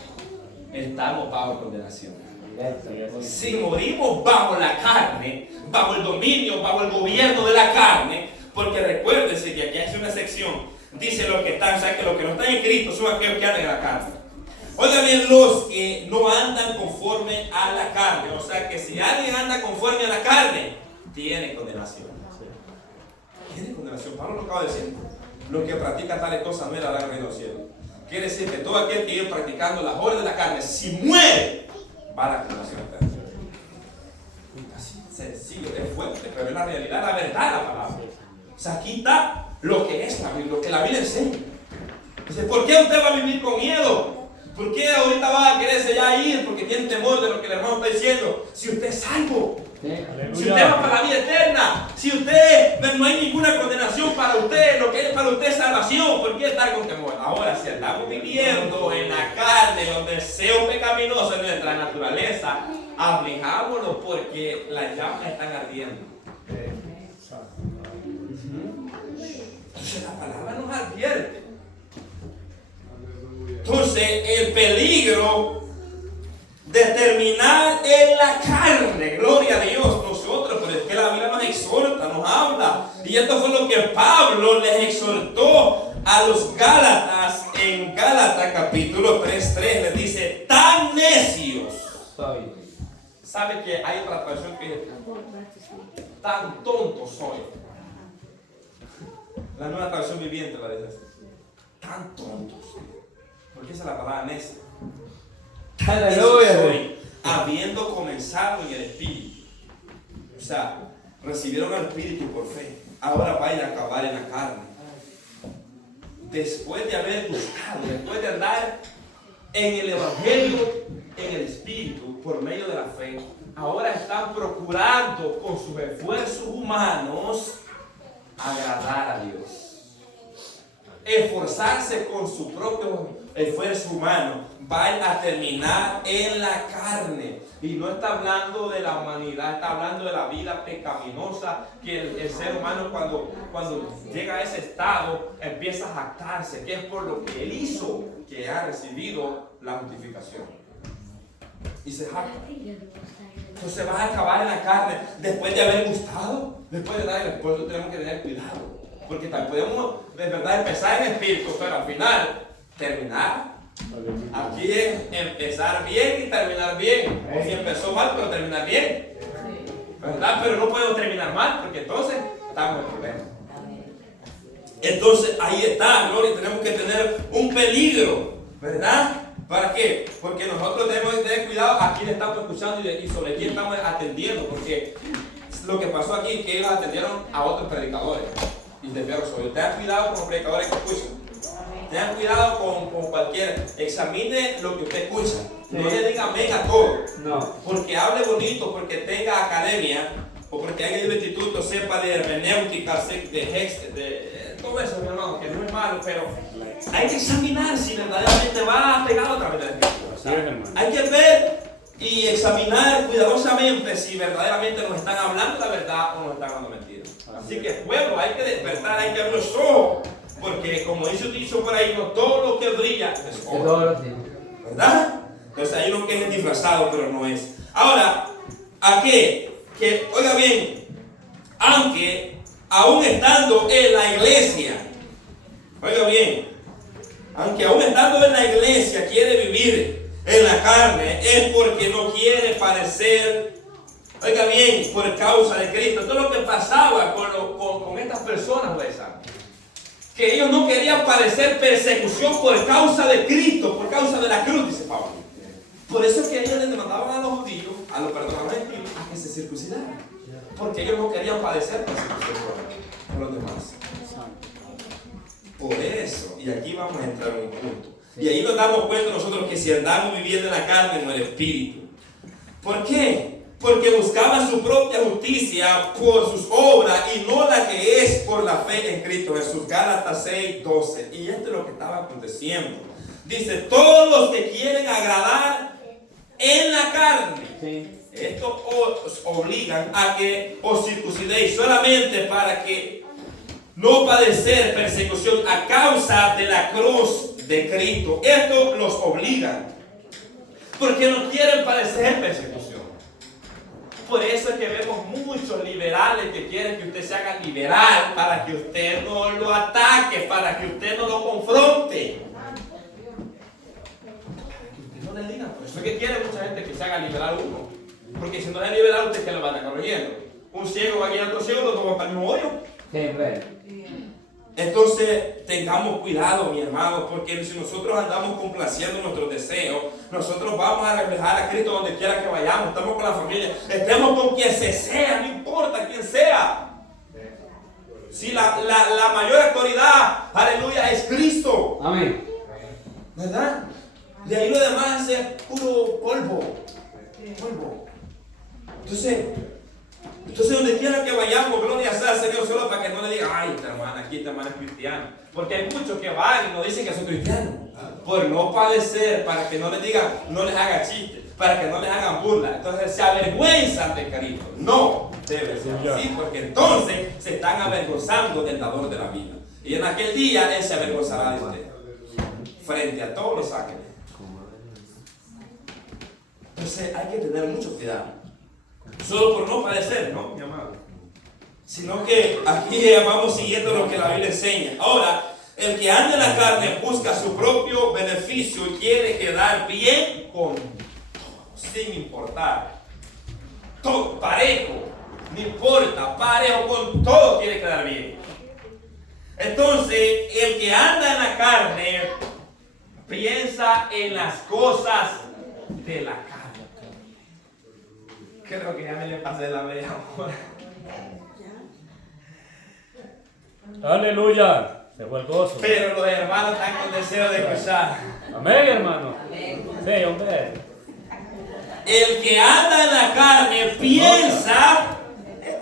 estamos bajo condenación. Si morimos bajo la carne, bajo el dominio, bajo el gobierno de la carne, porque recuérdense que aquí hay una sección. Dice los que están, o sea que los que no están en Cristo son aquellos que andan en la carne. Oigan bien, los que no andan conforme a la carne. O sea que si alguien anda conforme a la carne, tiene condenación. Tiene condenación. Pablo lo acaba de decir. Los que practican tales cosas no harán reino del cielo. Quiere decir que todo aquel que vive practicando las obras de la carne, si muere, va a la condenación eterna. Así sencillo, es fuerte, pero es la realidad, la verdad, la palabra. O sea, aquí está lo que es la Biblia, lo que la Biblia enseña. Dice, ¿por qué usted va a vivir con miedo? ¿Por qué ahorita va a quererse ya ir? Porque tiene temor de lo que el hermano está diciendo. Si usted es salvo, si usted va para la vida eterna, si usted no hay ninguna condenación para usted, lo que es para usted es salvación, ¿por qué estar con temor? Ahora, si estamos viviendo en la carne, los deseos pecaminosos de nuestra naturaleza, aflijámonos porque las llamas están ardiendo. Entonces la palabra nos advierte. Entonces el peligro de terminar en la carne, gloria a Dios, nosotros, pero es que la Biblia nos exhorta, nos habla. Y esto fue lo que Pablo les exhortó a los Gálatas en Gálatas capítulo 3:3. Les dice, tan necios. ¿Sabe que hay otra traducción que dice, tan tontos soy? La nueva traducción viviente la dice así. Tan tontos. Porque esa es la palabra necio. Aleluya. Habiendo comenzado en el Espíritu. O sea, recibieron al Espíritu por fe. Ahora vayan a acabar en la carne. Después de haber gustado, después de andar en el Evangelio, en el Espíritu, por medio de la fe, ahora están procurando con sus esfuerzos humanos agradar a Dios. Esforzarse con su propio esfuerzo humano va a terminar en la carne. Y no está hablando de la humanidad, está hablando de la vida pecaminosa, que el ser humano cuando llega a ese estado empieza a jactarse, que es por lo que él hizo que ha recibido la justificación. Y se jacta. Entonces vas a acabar en la carne después de haber gustado, después de nada, después tenemos que tener cuidado. Porque podemos de verdad empezar en espíritu, pero al final terminar. Aquí es empezar bien y terminar bien. O si empezó mal, pero terminar bien. ¿Verdad? Pero no podemos terminar mal, porque entonces estamos en problemas. Entonces ahí está, gloria, tenemos que tener un peligro, ¿verdad? ¿Para qué? Porque nosotros tenemos que tener cuidado a quién estamos escuchando y sobre quién estamos atendiendo. Porque lo que pasó aquí es que ellos atendieron a otros predicadores y desviaron sobre ellos. Tengan cuidado con los predicadores que escuchan. Tengan cuidado con cualquiera. Examine lo que usted escucha. No le diga amén a todo. No. Porque hable bonito, porque tenga academia, o porque haya ido al instituto, sepa de hermenéutica, de todo eso, mi hermano, que no es malo, pero hay que examinar si verdaderamente va pegado a través de la escritura. Así es, hermano. Hay que ver y examinar cuidadosamente si verdaderamente nos están hablando la verdad o nos están hablando mentiras. Así que, pueblo, hay que despertar, hay que abrir los ojos. Porque como dice un dicho por ahí, no todo lo que brilla es oro, ¿verdad? Entonces hay uno que es disfrazado, pero no es. Ahora, ¿a qué? Que, oiga bien, aunque aún estando en la iglesia, oiga bien, aunque aún estando en la iglesia quiere vivir en la carne, es porque no quiere padecer, oiga bien, por causa de Cristo. Todo lo que pasaba con estas personas, ¿ves? Que ellos no querían padecer persecución por causa de Cristo, por causa de la cruz, dice Pablo. Por eso es que ellos les demandaban a los judíos, a los gentiles, a que se circuncidaran. Porque ellos no querían padecer persecución por los demás. Por eso, y aquí vamos a entrar en un punto. Y ahí nos damos cuenta nosotros que si andamos viviendo en la carne, no en el espíritu. ¿Por qué? Porque buscaban su propia justicia por sus obras y no la que es por la fe en Cristo Jesús. Gálatas 6:12. Y esto es lo que estaba aconteciendo. Dice, todos los que quieren agradar en la carne, Sí. esto os obligan a que os circuncidéis solamente para que no padecer persecución a causa de la cruz de Cristo. Esto los obliga porque no quieren padecer persecución. Por eso es que vemos muchos liberales que quieren que usted se haga liberal para que usted no lo ataque, para que usted no lo confronte. No le digan, por eso es que quiere mucha gente que se haga liberal uno. Porque si no es liberal, usted que lo va a estar corrigiendo. Un ciego va a guiar a otro ciego, lo toma para el mismo hoyo. Sí, bueno. Entonces, tengamos cuidado, mi hermano, porque si nosotros andamos complaciendo nuestros deseos, nosotros vamos a reflejar a Cristo donde quiera que vayamos. Estamos con la familia, estemos con quien se sea, no importa quién sea. Si la mayor autoridad, aleluya, es Cristo. Amén. ¿Verdad? De ahí lo demás es puro polvo. Polvo. Entonces donde quiera que vayamos, gloria sea al Señor, solo para que no le digan, ay, esta hermana es cristiana. Porque hay muchos que van y nos dicen que son cristianos. Por no padecer, para que no les digan, no les hagan chistes, para que no les hagan burla. Entonces se avergüenzan de Cristo. No debe ser así, porque entonces se están avergonzando del dador de la vida. Y en aquel día Él se avergonzará de usted, frente a todos los ángeles. Entonces hay que tener mucho cuidado. Solo por no padecer, ¿no, mi amado? Sino que aquí vamos siguiendo lo que la Biblia enseña. Ahora, el que anda en la carne busca su propio beneficio y quiere quedar bien con todo, sin importar. Todo, parejo, no importa, parejo con todo quiere quedar bien. Entonces, el que anda en la carne piensa en las cosas de la carne. Creo que ya me le pasé la media hora. Aleluya. Se fue el gozo. Pero los hermanos están con deseo de escuchar. Amén, hermano. Amén. Sí, hombre. El que anda en la carne piensa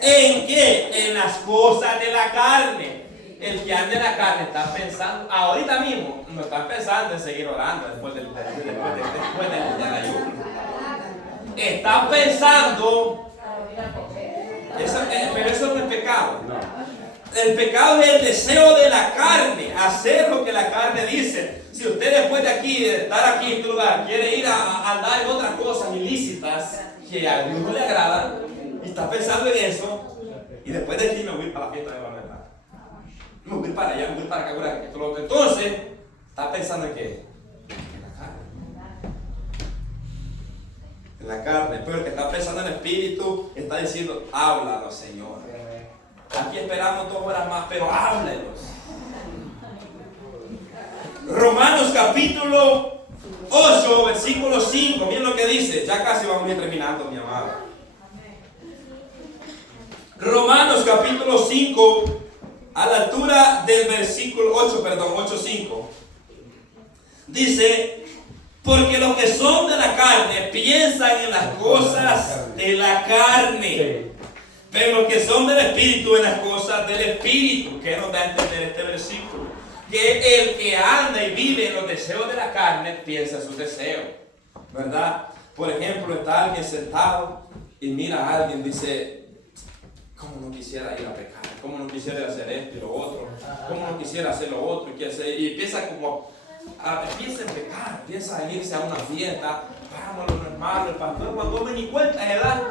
en qué? En las cosas de la carne. el que anda en la carne está pensando, ahorita mismo, no está pensando en seguir orando después del ayuno. Está pensando, pero eso no es pecado. El pecado es el deseo de la carne, hacer lo que la carne dice. Si usted después de aquí, de estar aquí en este lugar, quiere ir a andar en otras cosas ilícitas que a Dios no le agradan, y está pensando en eso, y después de aquí me voy para la fiesta de la verdad. Me voy para allá, me voy para acá, esto, lo otro. Entonces, está pensando en qué? En la carne. En la carne, pero el que está pensando en el espíritu está diciendo, háblanos, Señor. Aquí esperamos 2 horas más, pero háblenos. Romanos capítulo 8, versículo 5. Miren lo que dice. Ya casi vamos a ir terminando, mi amado. Romanos capítulo 5, a la altura del versículo 8:5. Dice, porque los que son de la carne piensan en las cosas de la carne. Pero los que son del Espíritu en las cosas del Espíritu. ¿Qué nos da a entender este versículo? Que el que anda y vive en los deseos de la carne piensa en sus deseos, ¿verdad? Por ejemplo, está alguien sentado y mira a alguien y dice, ¿cómo no quisiera ir a pecar? ¿Cómo no quisiera hacer esto y lo otro? ¿Cómo no quisiera hacer lo otro? Y empieza empieza a pecar, empieza a irse a una fiesta. Vámonos, no es malo, el pastor cuando me di cuenta de edad,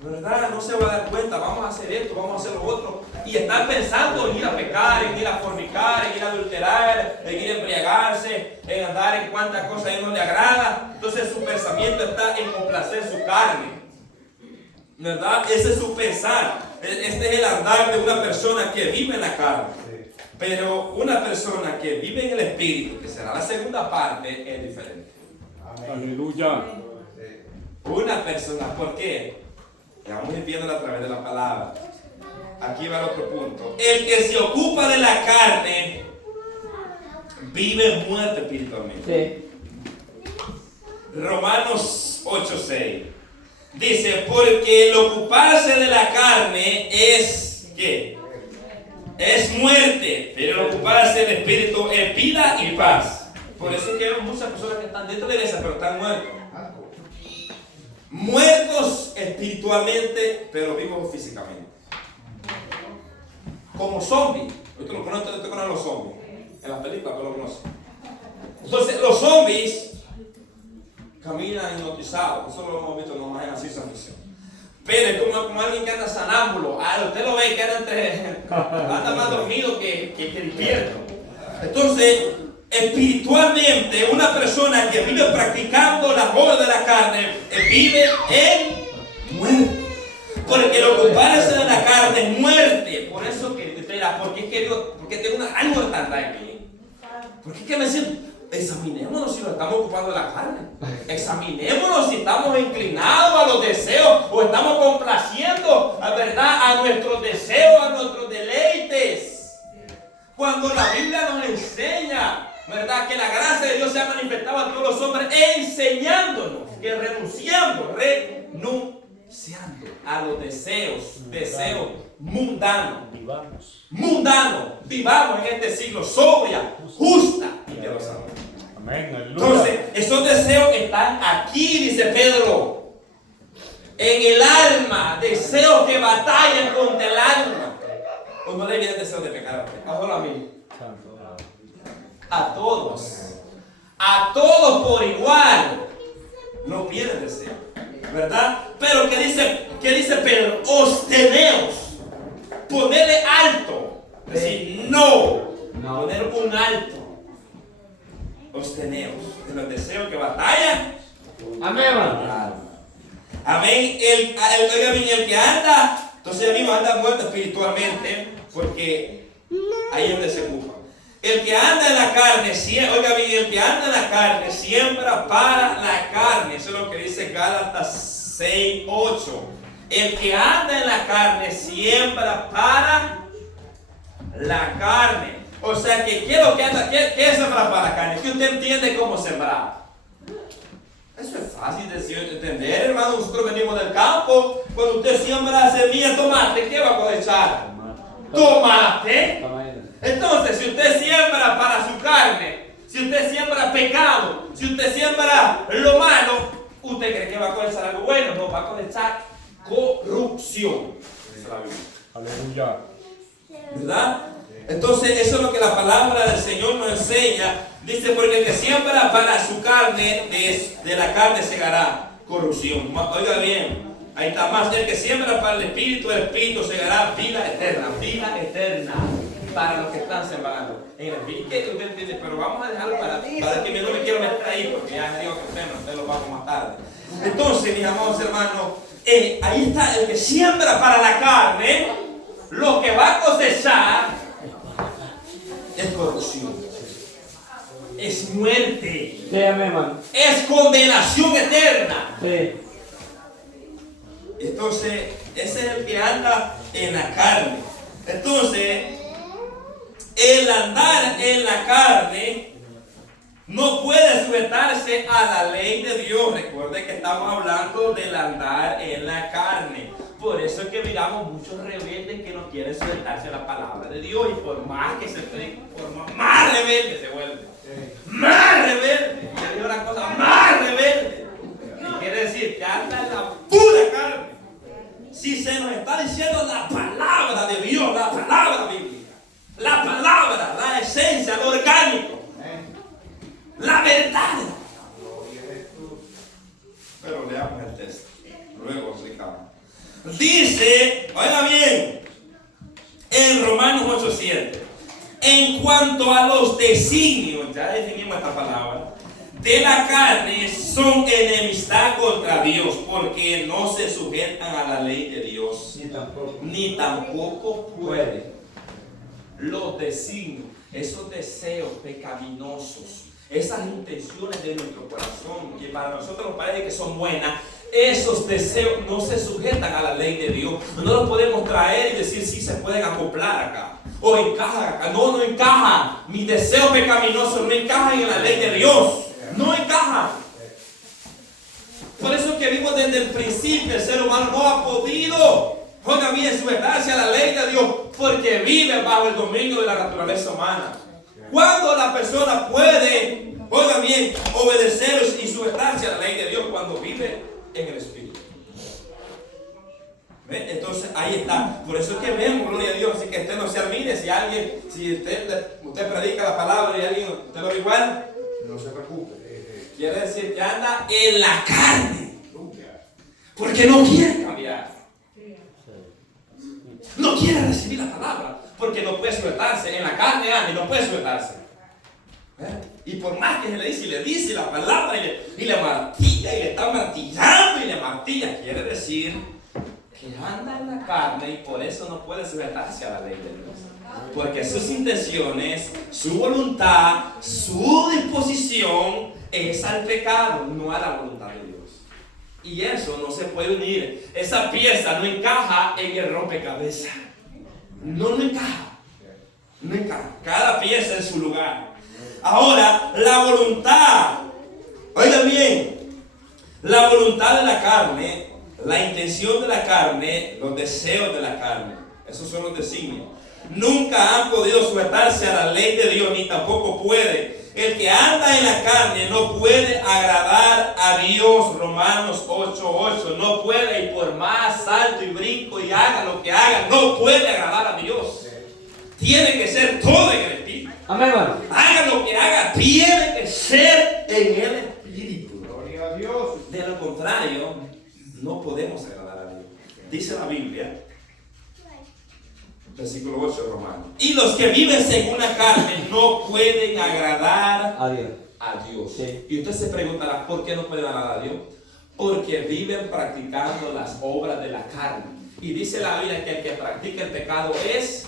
¿verdad? No se va a dar cuenta, vamos a hacer esto, vamos a hacer lo otro. Y están pensando en ir a pecar, en ir a fornicar, en ir a adulterar, en ir a embriagarse, en andar en cuantas cosas a él no le agrada. Entonces su pensamiento está en complacer su carne, ¿verdad? Ese es su pensar. Este es el andar de una persona que vive en la carne. Pero una persona que vive en el Espíritu, que será la segunda parte, es diferente. Aleluya. Una persona, ¿por qué? Vamos a ir viendo a través de la palabra. Aquí va el otro punto. El que se ocupa de la carne vive muerto espiritualmente. Sí. Romanos 8:6 dice, porque el ocuparse de la carne es ¿qué? Es muerte, pero el ocuparse del espíritu es vida y paz. Por eso es que hay muchas personas que están dentro de la iglesia pero están muertos. Muertos espiritualmente, pero vivos físicamente. Como zombies. Usted lo conoce, los zombies. En las películas, pero lo conoce. Entonces, los zombies caminan hipnotizados. Eso lo hemos visto nomás en la ciencia ficción. Pero es como alguien que anda sanámbulo. Usted lo ve que anda más dormido que despierto. Entonces, espiritualmente, una persona que vive practicando las obras de la carne vive en muerte. Porque el ocuparse de la carne es muerte. Por eso que te dirás, ¿por qué es que Dios, porque tengo algo de tanta en mí? ¿Por qué es que me siento? Examinémonos si nos estamos ocupando de la carne. Examinémonos si estamos inclinados a los deseos o estamos complaciendo, ¿verdad?, a nuestros deseos, a nuestros deleites. Cuando la Biblia nos enseña, ¿verdad?, que la gracia de Dios se ha manifestado a todos los hombres, enseñándonos que renunciando a los deseos mundanos. Vivamos en este siglo sobria, justa y piadosa. Amén. Entonces, esos deseos están aquí, dice Pedro, en el alma, deseos que batallan contra el alma. ¿O no le viene el deseo de pecar a usted? Solo a mí. A todos por igual. No viene el deseo, ¿verdad? Pero ¿qué dice Pedro? Osteneos. Ponerle alto. Decir no. Poner un alto. Osteneos. De los deseos que batallan. Amén. Amén. El que anda, entonces el mismo anda muerto espiritualmente, porque ahí es donde se ocupa. El que anda en la carne, oiga bien, el que anda en la carne siembra para la carne. Eso es lo que dice Gálatas 6:8. El que anda en la carne siembra para la carne. O sea que, ¿qué es lo que anda? ¿Qué es sembrar para la carne? Que usted entiende cómo sembrar. Eso es fácil de entender, hermano. Nosotros venimos del campo. Cuando usted siembra semilla de tomate, ¿qué va a cosechar? tomate. Amén. Entonces, si usted siembra para su carne, si usted siembra pecado, si usted siembra lo malo, ¿usted cree que va a cosechar algo bueno? No, va a cosechar corrupción. Esa es la Biblia. Aleluya. ¿Verdad? Entonces, eso es lo que la palabra del Señor nos enseña. Dice, porque el que siembra para su carne, de la carne segará corrupción. Oiga bien, ahí está más. El que siembra para el espíritu segará vida eterna. Vida eterna para los que están sembrando en el espíritu. ¿Qué usted entiende? Pero vamos a dejarlo para que no me quiero meter ahí, porque ya me digo que usted lo vamos más tarde. Entonces, mis amados hermanos, ahí está el que siembra para la carne, lo que va a cosechar es corrupción, es muerte, Sí, amén, hermano. es condenación eterna. Sí. Entonces, ese es el que anda en la carne. Entonces, el andar en la carne no puede sujetarse a la ley de Dios. Recuerde que estamos hablando del andar en la carne. Por eso es que miramos muchos rebeldes que no quieren sujetarse a la palabra de Dios. Y por más que se predique, más rebelde se vuelve. Más rebelde. Y digo una cosa, más rebelde. ¿Qué quiere decir? Que anda en la pura carne. Si se nos está diciendo la palabra de Dios, la palabra bíblica, la palabra, la esencia, lo orgánico, la verdad. Pero leamos el texto, luego explicamos. Dice, oiga bien, en Romanos 8:7, en cuanto a los designios, ya definimos esta palabra, de la carne son enemistad contra Dios, porque no se sujetan a la ley de Dios, ni tampoco puede. Los designios, esos deseos pecaminosos, esas intenciones de nuestro corazón, que para nosotros nos parece que son buenas, esos deseos no se sujetan a la ley de Dios. No los podemos traer y decir si se pueden acoplar acá, o encajan acá. No, no encaja. Mis deseos pecaminosos no encajan en la ley de Dios. No encaja. Por eso es que vimos desde el principio, el ser humano no ha podido, oiga bien, sujetarse a la ley de Dios, porque vive bajo el dominio de la naturaleza humana. Cuando la persona puede, oiga bien, obedecer y sujetarse a la ley de Dios, cuando vive en el Espíritu. ¿Ven? Entonces ahí está. Por eso es que vemos, gloria a Dios, así que usted no se admire si alguien, si usted predica la palabra y alguien, usted lo ve igual, No se preocupe. quiere decir que anda en la carne, porque no quiere cambiar, no quiere recibir la palabra, porque no puede sujetarse. En la carne anda y no puede sujetarse. Y por más que se le dice la palabra y le martilla, y le está martillando y le martilla, quiere decir que anda en la carne y por eso no puede sujetarse a la ley de Dios. Porque sus intenciones, su voluntad, su disposición es al pecado, no a la voluntad de Dios. Y eso no se puede unir. Esa pieza no encaja en el rompecabezas. No encaja. No encaja. Cada pieza en su lugar. Ahora, la voluntad. Oigan bien. La voluntad de la carne, la intención de la carne, los deseos de la carne. Esos son los designios. Nunca han podido sujetarse a la ley de Dios, ni tampoco puede. El que anda en la carne no puede agradar a Dios. Romanos 8:8. No puede, y por más salto y brinco y haga lo que haga, no puede agradar a Dios. Tiene que ser todo en el Espíritu. Amén, hermano. Haga lo que haga, tiene que ser en el Espíritu. Gloria a Dios. De lo contrario, no podemos agradar a Dios. Dice la Biblia, versículo 8 de Romanos. Y los que viven según la carne no pueden agradar Adiós. a Dios. Sí. Y usted se preguntará, ¿por qué no pueden agradar a Dios? Porque viven practicando las obras de la carne. Y dice la Biblia que el que practica el pecado es...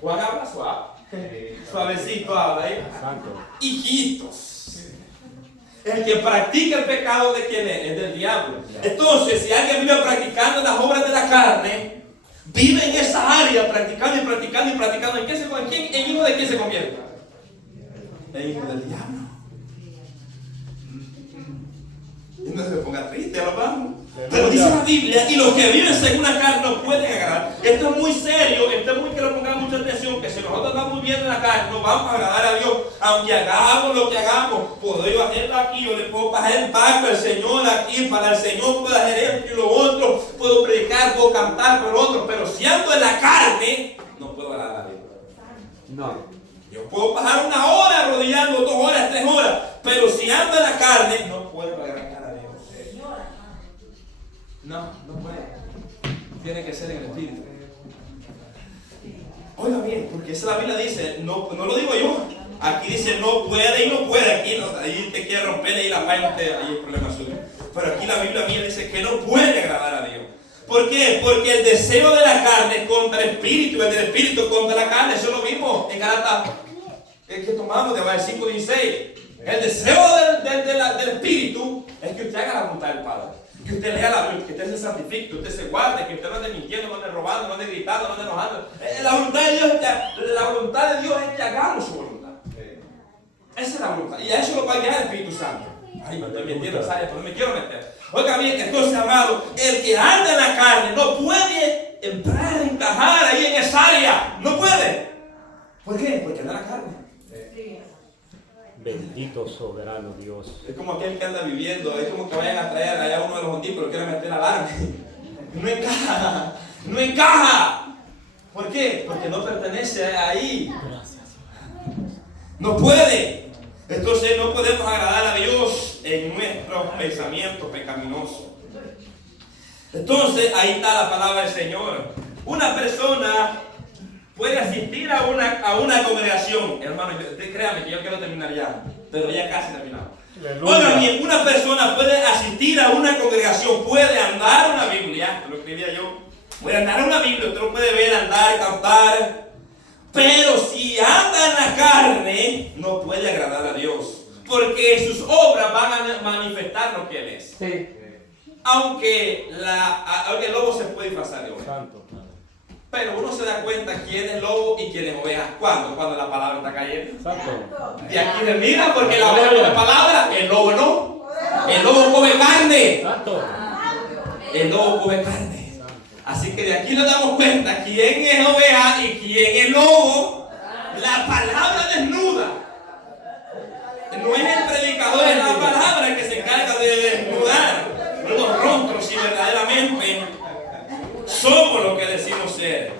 Juan habla suave. Suavecito habla, ¿eh? Santo. Hijitos. El que practica el pecado, ¿de quién es? Es del diablo. Entonces, si alguien vive practicando las obras de la carne, vive en esa área practicando y practicando y practicando, ¿en hijo de quién se convierte? En hijo del diablo. Y no se ponga triste, lo vamos. Pero dice la Biblia, y los que viven según la carne no pueden agradar. Esto es muy serio, esto es muy que le pongamos mucha atención, que si nosotros estamos viviendo en la carne, no vamos a agradar a Dios. Aunque hagamos lo que hagamos, puedo yo hacerlo aquí, yo le puedo pasar el pacto al Señor aquí, para el Señor puedo hacer esto y lo otro, puedo predicar, puedo cantar por otro, pero si ando en la carne, no puedo agradar a Dios. No. Yo puedo pasar 1 hora arrodillando, 2 horas, 3 horas, pero si ando en la carne, no puedo agradar a Dios. No puede. Tiene que ser en el Espíritu. Oiga bien, porque esa la Biblia dice, no lo digo yo. Aquí dice no puede y no puede. Aquí ahí te quiere romper ahí la página, ahí el problema suyo. Pero aquí la Biblia mía dice que no puede agradar a Dios. ¿Por qué? Porque el deseo de la carne contra el Espíritu, el del Espíritu contra la carne, eso lo vimos en Gálatas que tomamos de 5:16. El deseo del Espíritu es que usted haga la voluntad del Padre. Que usted lea la Biblia, que usted se santifique, que usted se guarde, que usted no ande mintiendo, no ande robando, no ande gritando, no ande enojando. La voluntad de Dios es que hagamos su voluntad. Esa es la voluntad. Y a eso lo va a guiar el Espíritu Santo. Ay, me estoy metiendo en esa área, pero no me quiero meter. Oiga bien, entonces, amado, el que anda en la carne no puede entrar, encajar ahí en esa área. No puede. ¿Por qué? Porque anda en la carne. Bendito soberano Dios. Es como aquel que anda viviendo, es como que vayan a traer allá uno de los honditos, lo quieren meter al arma. No encaja, no encaja. ¿Por qué? Porque no pertenece ahí. No puede. Entonces no podemos agradar a Dios en nuestros pensamientos pecaminosos. Entonces ahí está la palabra del Señor. Una persona puede asistir a una congregación. Hermano, créame que yo quiero terminar ya, pero ya casi terminamos. Oiga bien, una persona puede asistir a una congregación, puede andar una Biblia, lo escribía yo, puede andar una Biblia, usted lo puede ver, andar, cantar, pero si anda en la carne, no puede agradar a Dios, porque sus obras van a manifestar lo que Él es. Sí. Aunque el lobo se puede disfrazar de oveja. Santo. Pero uno se da cuenta quién es lobo y quién es oveja. ¿Cuándo? Cuando la palabra está cayendo. Santo. De aquí se mira porque la oveja come palabra, el lobo no. El lobo come carne. Santo. El lobo come carne. Así que de aquí nos damos cuenta quién es oveja y quién es lobo. La palabra desnuda. No es el predicador, es la palabra que se encarga de desnudar los rostros si verdaderamente somos lo que decimos ser.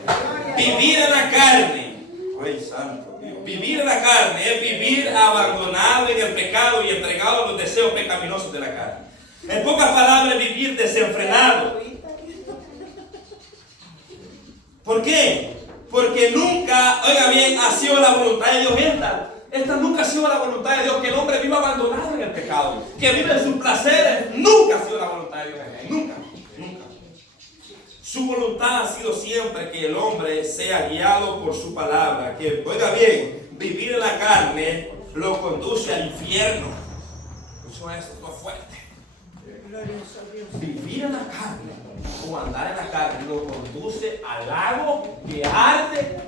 Vivir en la carne. Ay, santo Dios. Vivir en la carne es vivir abandonado en el pecado y entregado a los deseos pecaminosos de la carne. En pocas palabras, vivir desenfrenado. ¿Por qué? Porque nunca, oiga bien, ha sido la voluntad de Dios esta nunca ha sido la voluntad de Dios, que el hombre viva abandonado en el pecado, que vive en sus placeres. Nunca ha sido la voluntad de Dios. Nunca. Su voluntad ha sido siempre que el hombre sea guiado por su palabra. Que, oiga bien, vivir en la carne lo conduce al infierno. Eso es lo fuerte. Vivir en la carne o andar en la carne lo conduce al lago que arde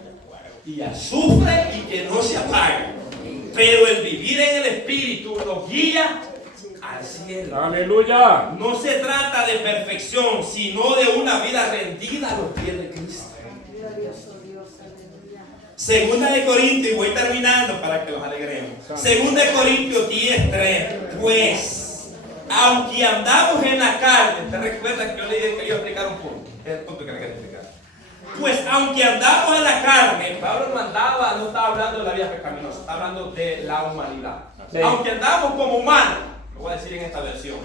y azufre y que no se apaga. Pero el vivir en el Espíritu nos guía al cielo. Aleluya. No se trata de perfección, sino de una vida rendida a los pies de Cristo. Segunda de Corintios, y voy terminando para que los alegremos. Segunda de Corintios 10:3. Pues, aunque andamos en la carne, ¿te recuerdas que yo le dije que quería explicar un punto? Es el punto que le quería explicar. Pues aunque andamos en la carne, Pablo no estaba hablando de la vida pecaminosa, está hablando de la humanidad. Sí. Aunque andamos como humanos, lo voy a decir en esta versión.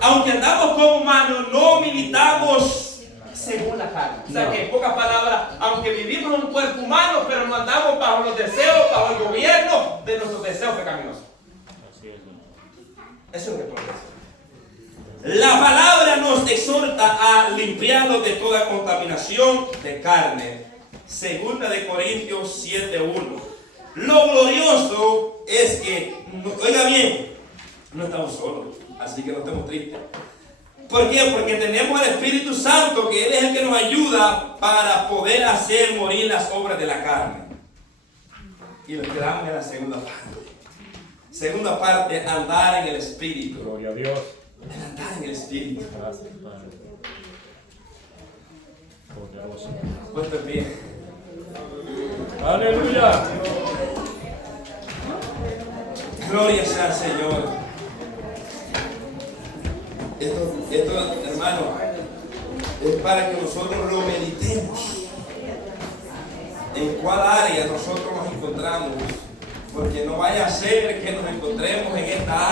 Aunque andamos como humanos, no militamos según la carne. O sea que en pocas palabras, aunque vivimos en un cuerpo humano, pero no andamos bajo los deseos, bajo el gobierno de nuestros deseos pecaminosos. Eso es lo que podemos decir. La palabra nos exhorta a limpiarnos de toda contaminación de carne. Segunda de Corintios 7:1. Lo glorioso es que, oiga bien, no estamos solos, así que no estemos tristes. ¿Por qué? Porque tenemos al Espíritu Santo, que Él es el que nos ayuda para poder hacer morir las obras de la carne. Y nos quedamos en la segunda parte. Segunda parte, andar en el Espíritu. Gloria a Dios. Andar en el Espíritu. Gracias, Padre. Poderoso. Puesto bien. Aleluya. Gloria sea al Señor. Esto, hermano, es para que nosotros lo meditemos. En cuál área nosotros nos encontramos. Porque no vaya a ser que nos encontremos en